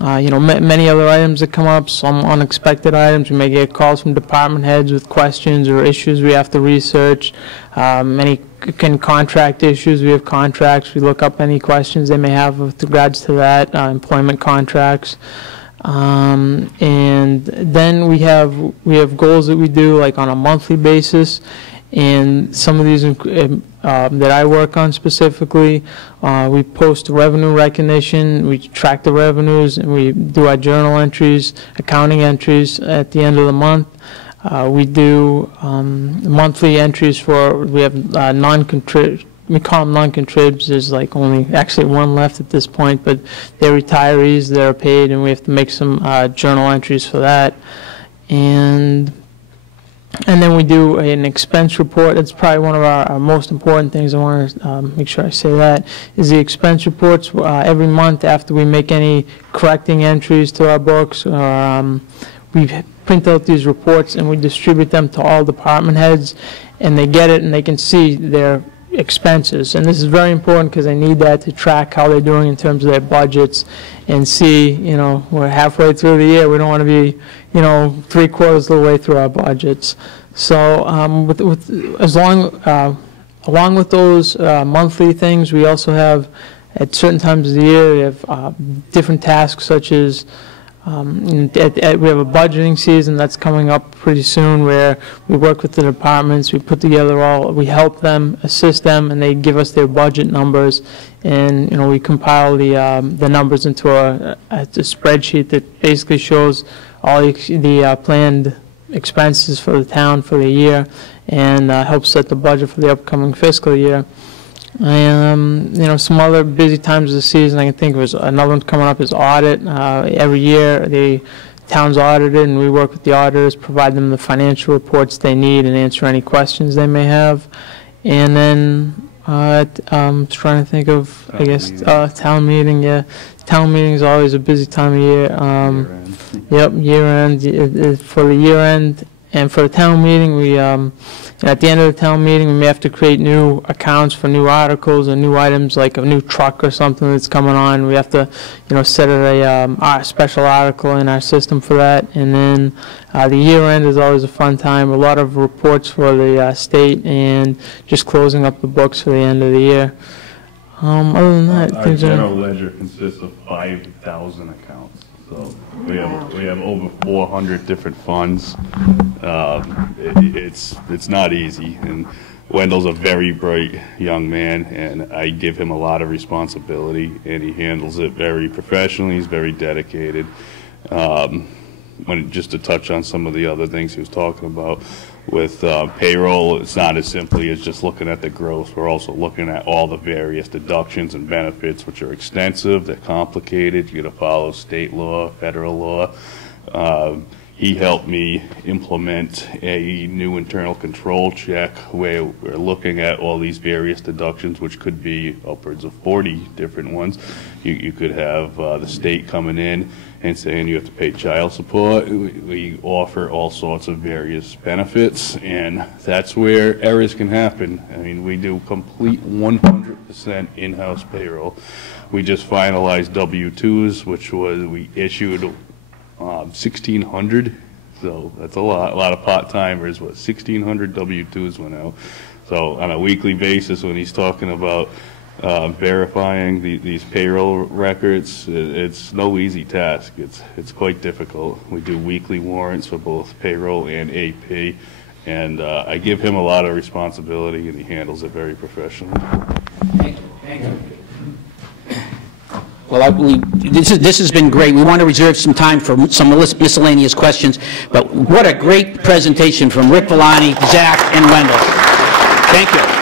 many other items that come up, some unexpected items. We may get calls from department heads with questions or issues we have to research. Many contract issues. We have contracts. We look up any questions they may have with regards to that, employment contracts. And then we have goals that we do like on a monthly basis. And some of these that I work on specifically, we post revenue recognition, we track the revenues, and we do our journal entries, accounting entries at the end of the month. We do monthly entries we have we call them non-contribs. There's like only actually one left at this point, but they're retirees that are paid, and we have to make some journal entries for that. And then we do an expense report. That's probably one of our most important things. I want to make sure I say that, is the expense reports every month after we make any correcting entries to our books. We print out these reports and we distribute them to all department heads, and they get it and they can see their expenses. And this is very important because they need that to track how they're doing in terms of their budgets and see, you know, we're halfway through the year. We don't want to be, you know, 3/4 of the way through our budgets. So along with those monthly things, we also have, at certain times of the year, we have different tasks such as we have a budgeting season that's coming up pretty soon, where we work with the departments, we put together we help them, assist them, and they give us their budget numbers, and, you know, we compile the numbers into a spreadsheet that basically shows all the planned expenses for the town for the year, and helps set the budget for the upcoming fiscal year. And you know, some other busy times of the season I can think of is another one coming up is audit. Every year the town's audited, and we work with the auditors, provide them the financial reports they need, and answer any questions they may have. And then I'm trying to think of, I guess, town meeting. Yeah, town meeting is always a busy time of year. Yep, year end. For the year end and for the town meeting, we at the end of the town meeting, we may have to create new accounts for new articles or new items, like a new truck or something that's coming on. We have to, you know, set a special article in our system for that. And then the year end is always a fun time. A lot of reports for the state, and just closing up the books for the end of the year. Other than that, our general ledger consists of 5,000 accounts. So we have over 400 different funds. It's not easy, and Wendell's a very bright young man, and I give him a lot of responsibility, and he handles it very professionally. He's very dedicated. Just to touch on some of the other things he was talking about, with payroll, it's not as simply as just looking at the gross. We're also looking at all the various deductions and benefits, which are extensive, they're complicated. You got to follow state law, federal law. He helped me implement a new internal control check where we're looking at all these various deductions, which could be upwards of 40 different ones. You could have the state coming in and saying you have to pay child support. We offer all sorts of various benefits, and that's where errors can happen. I mean, we do complete 100% in-house payroll. We just finalized W-2s, which was, we issued 1,600, so that's a lot of part-timers. 1,600 W-2s went out. So on a weekly basis, when he's talking about verifying these payroll records, it's no easy task. It's quite difficult. We do weekly warrants for both payroll and AP, and I give him a lot of responsibility, and he handles it very professionally. Thank you. Thank you. Well, I believe this has been great. We want to reserve some time for some miscellaneous questions, but what a great presentation from Rick Villani, Zach, and Wendell. Thank you.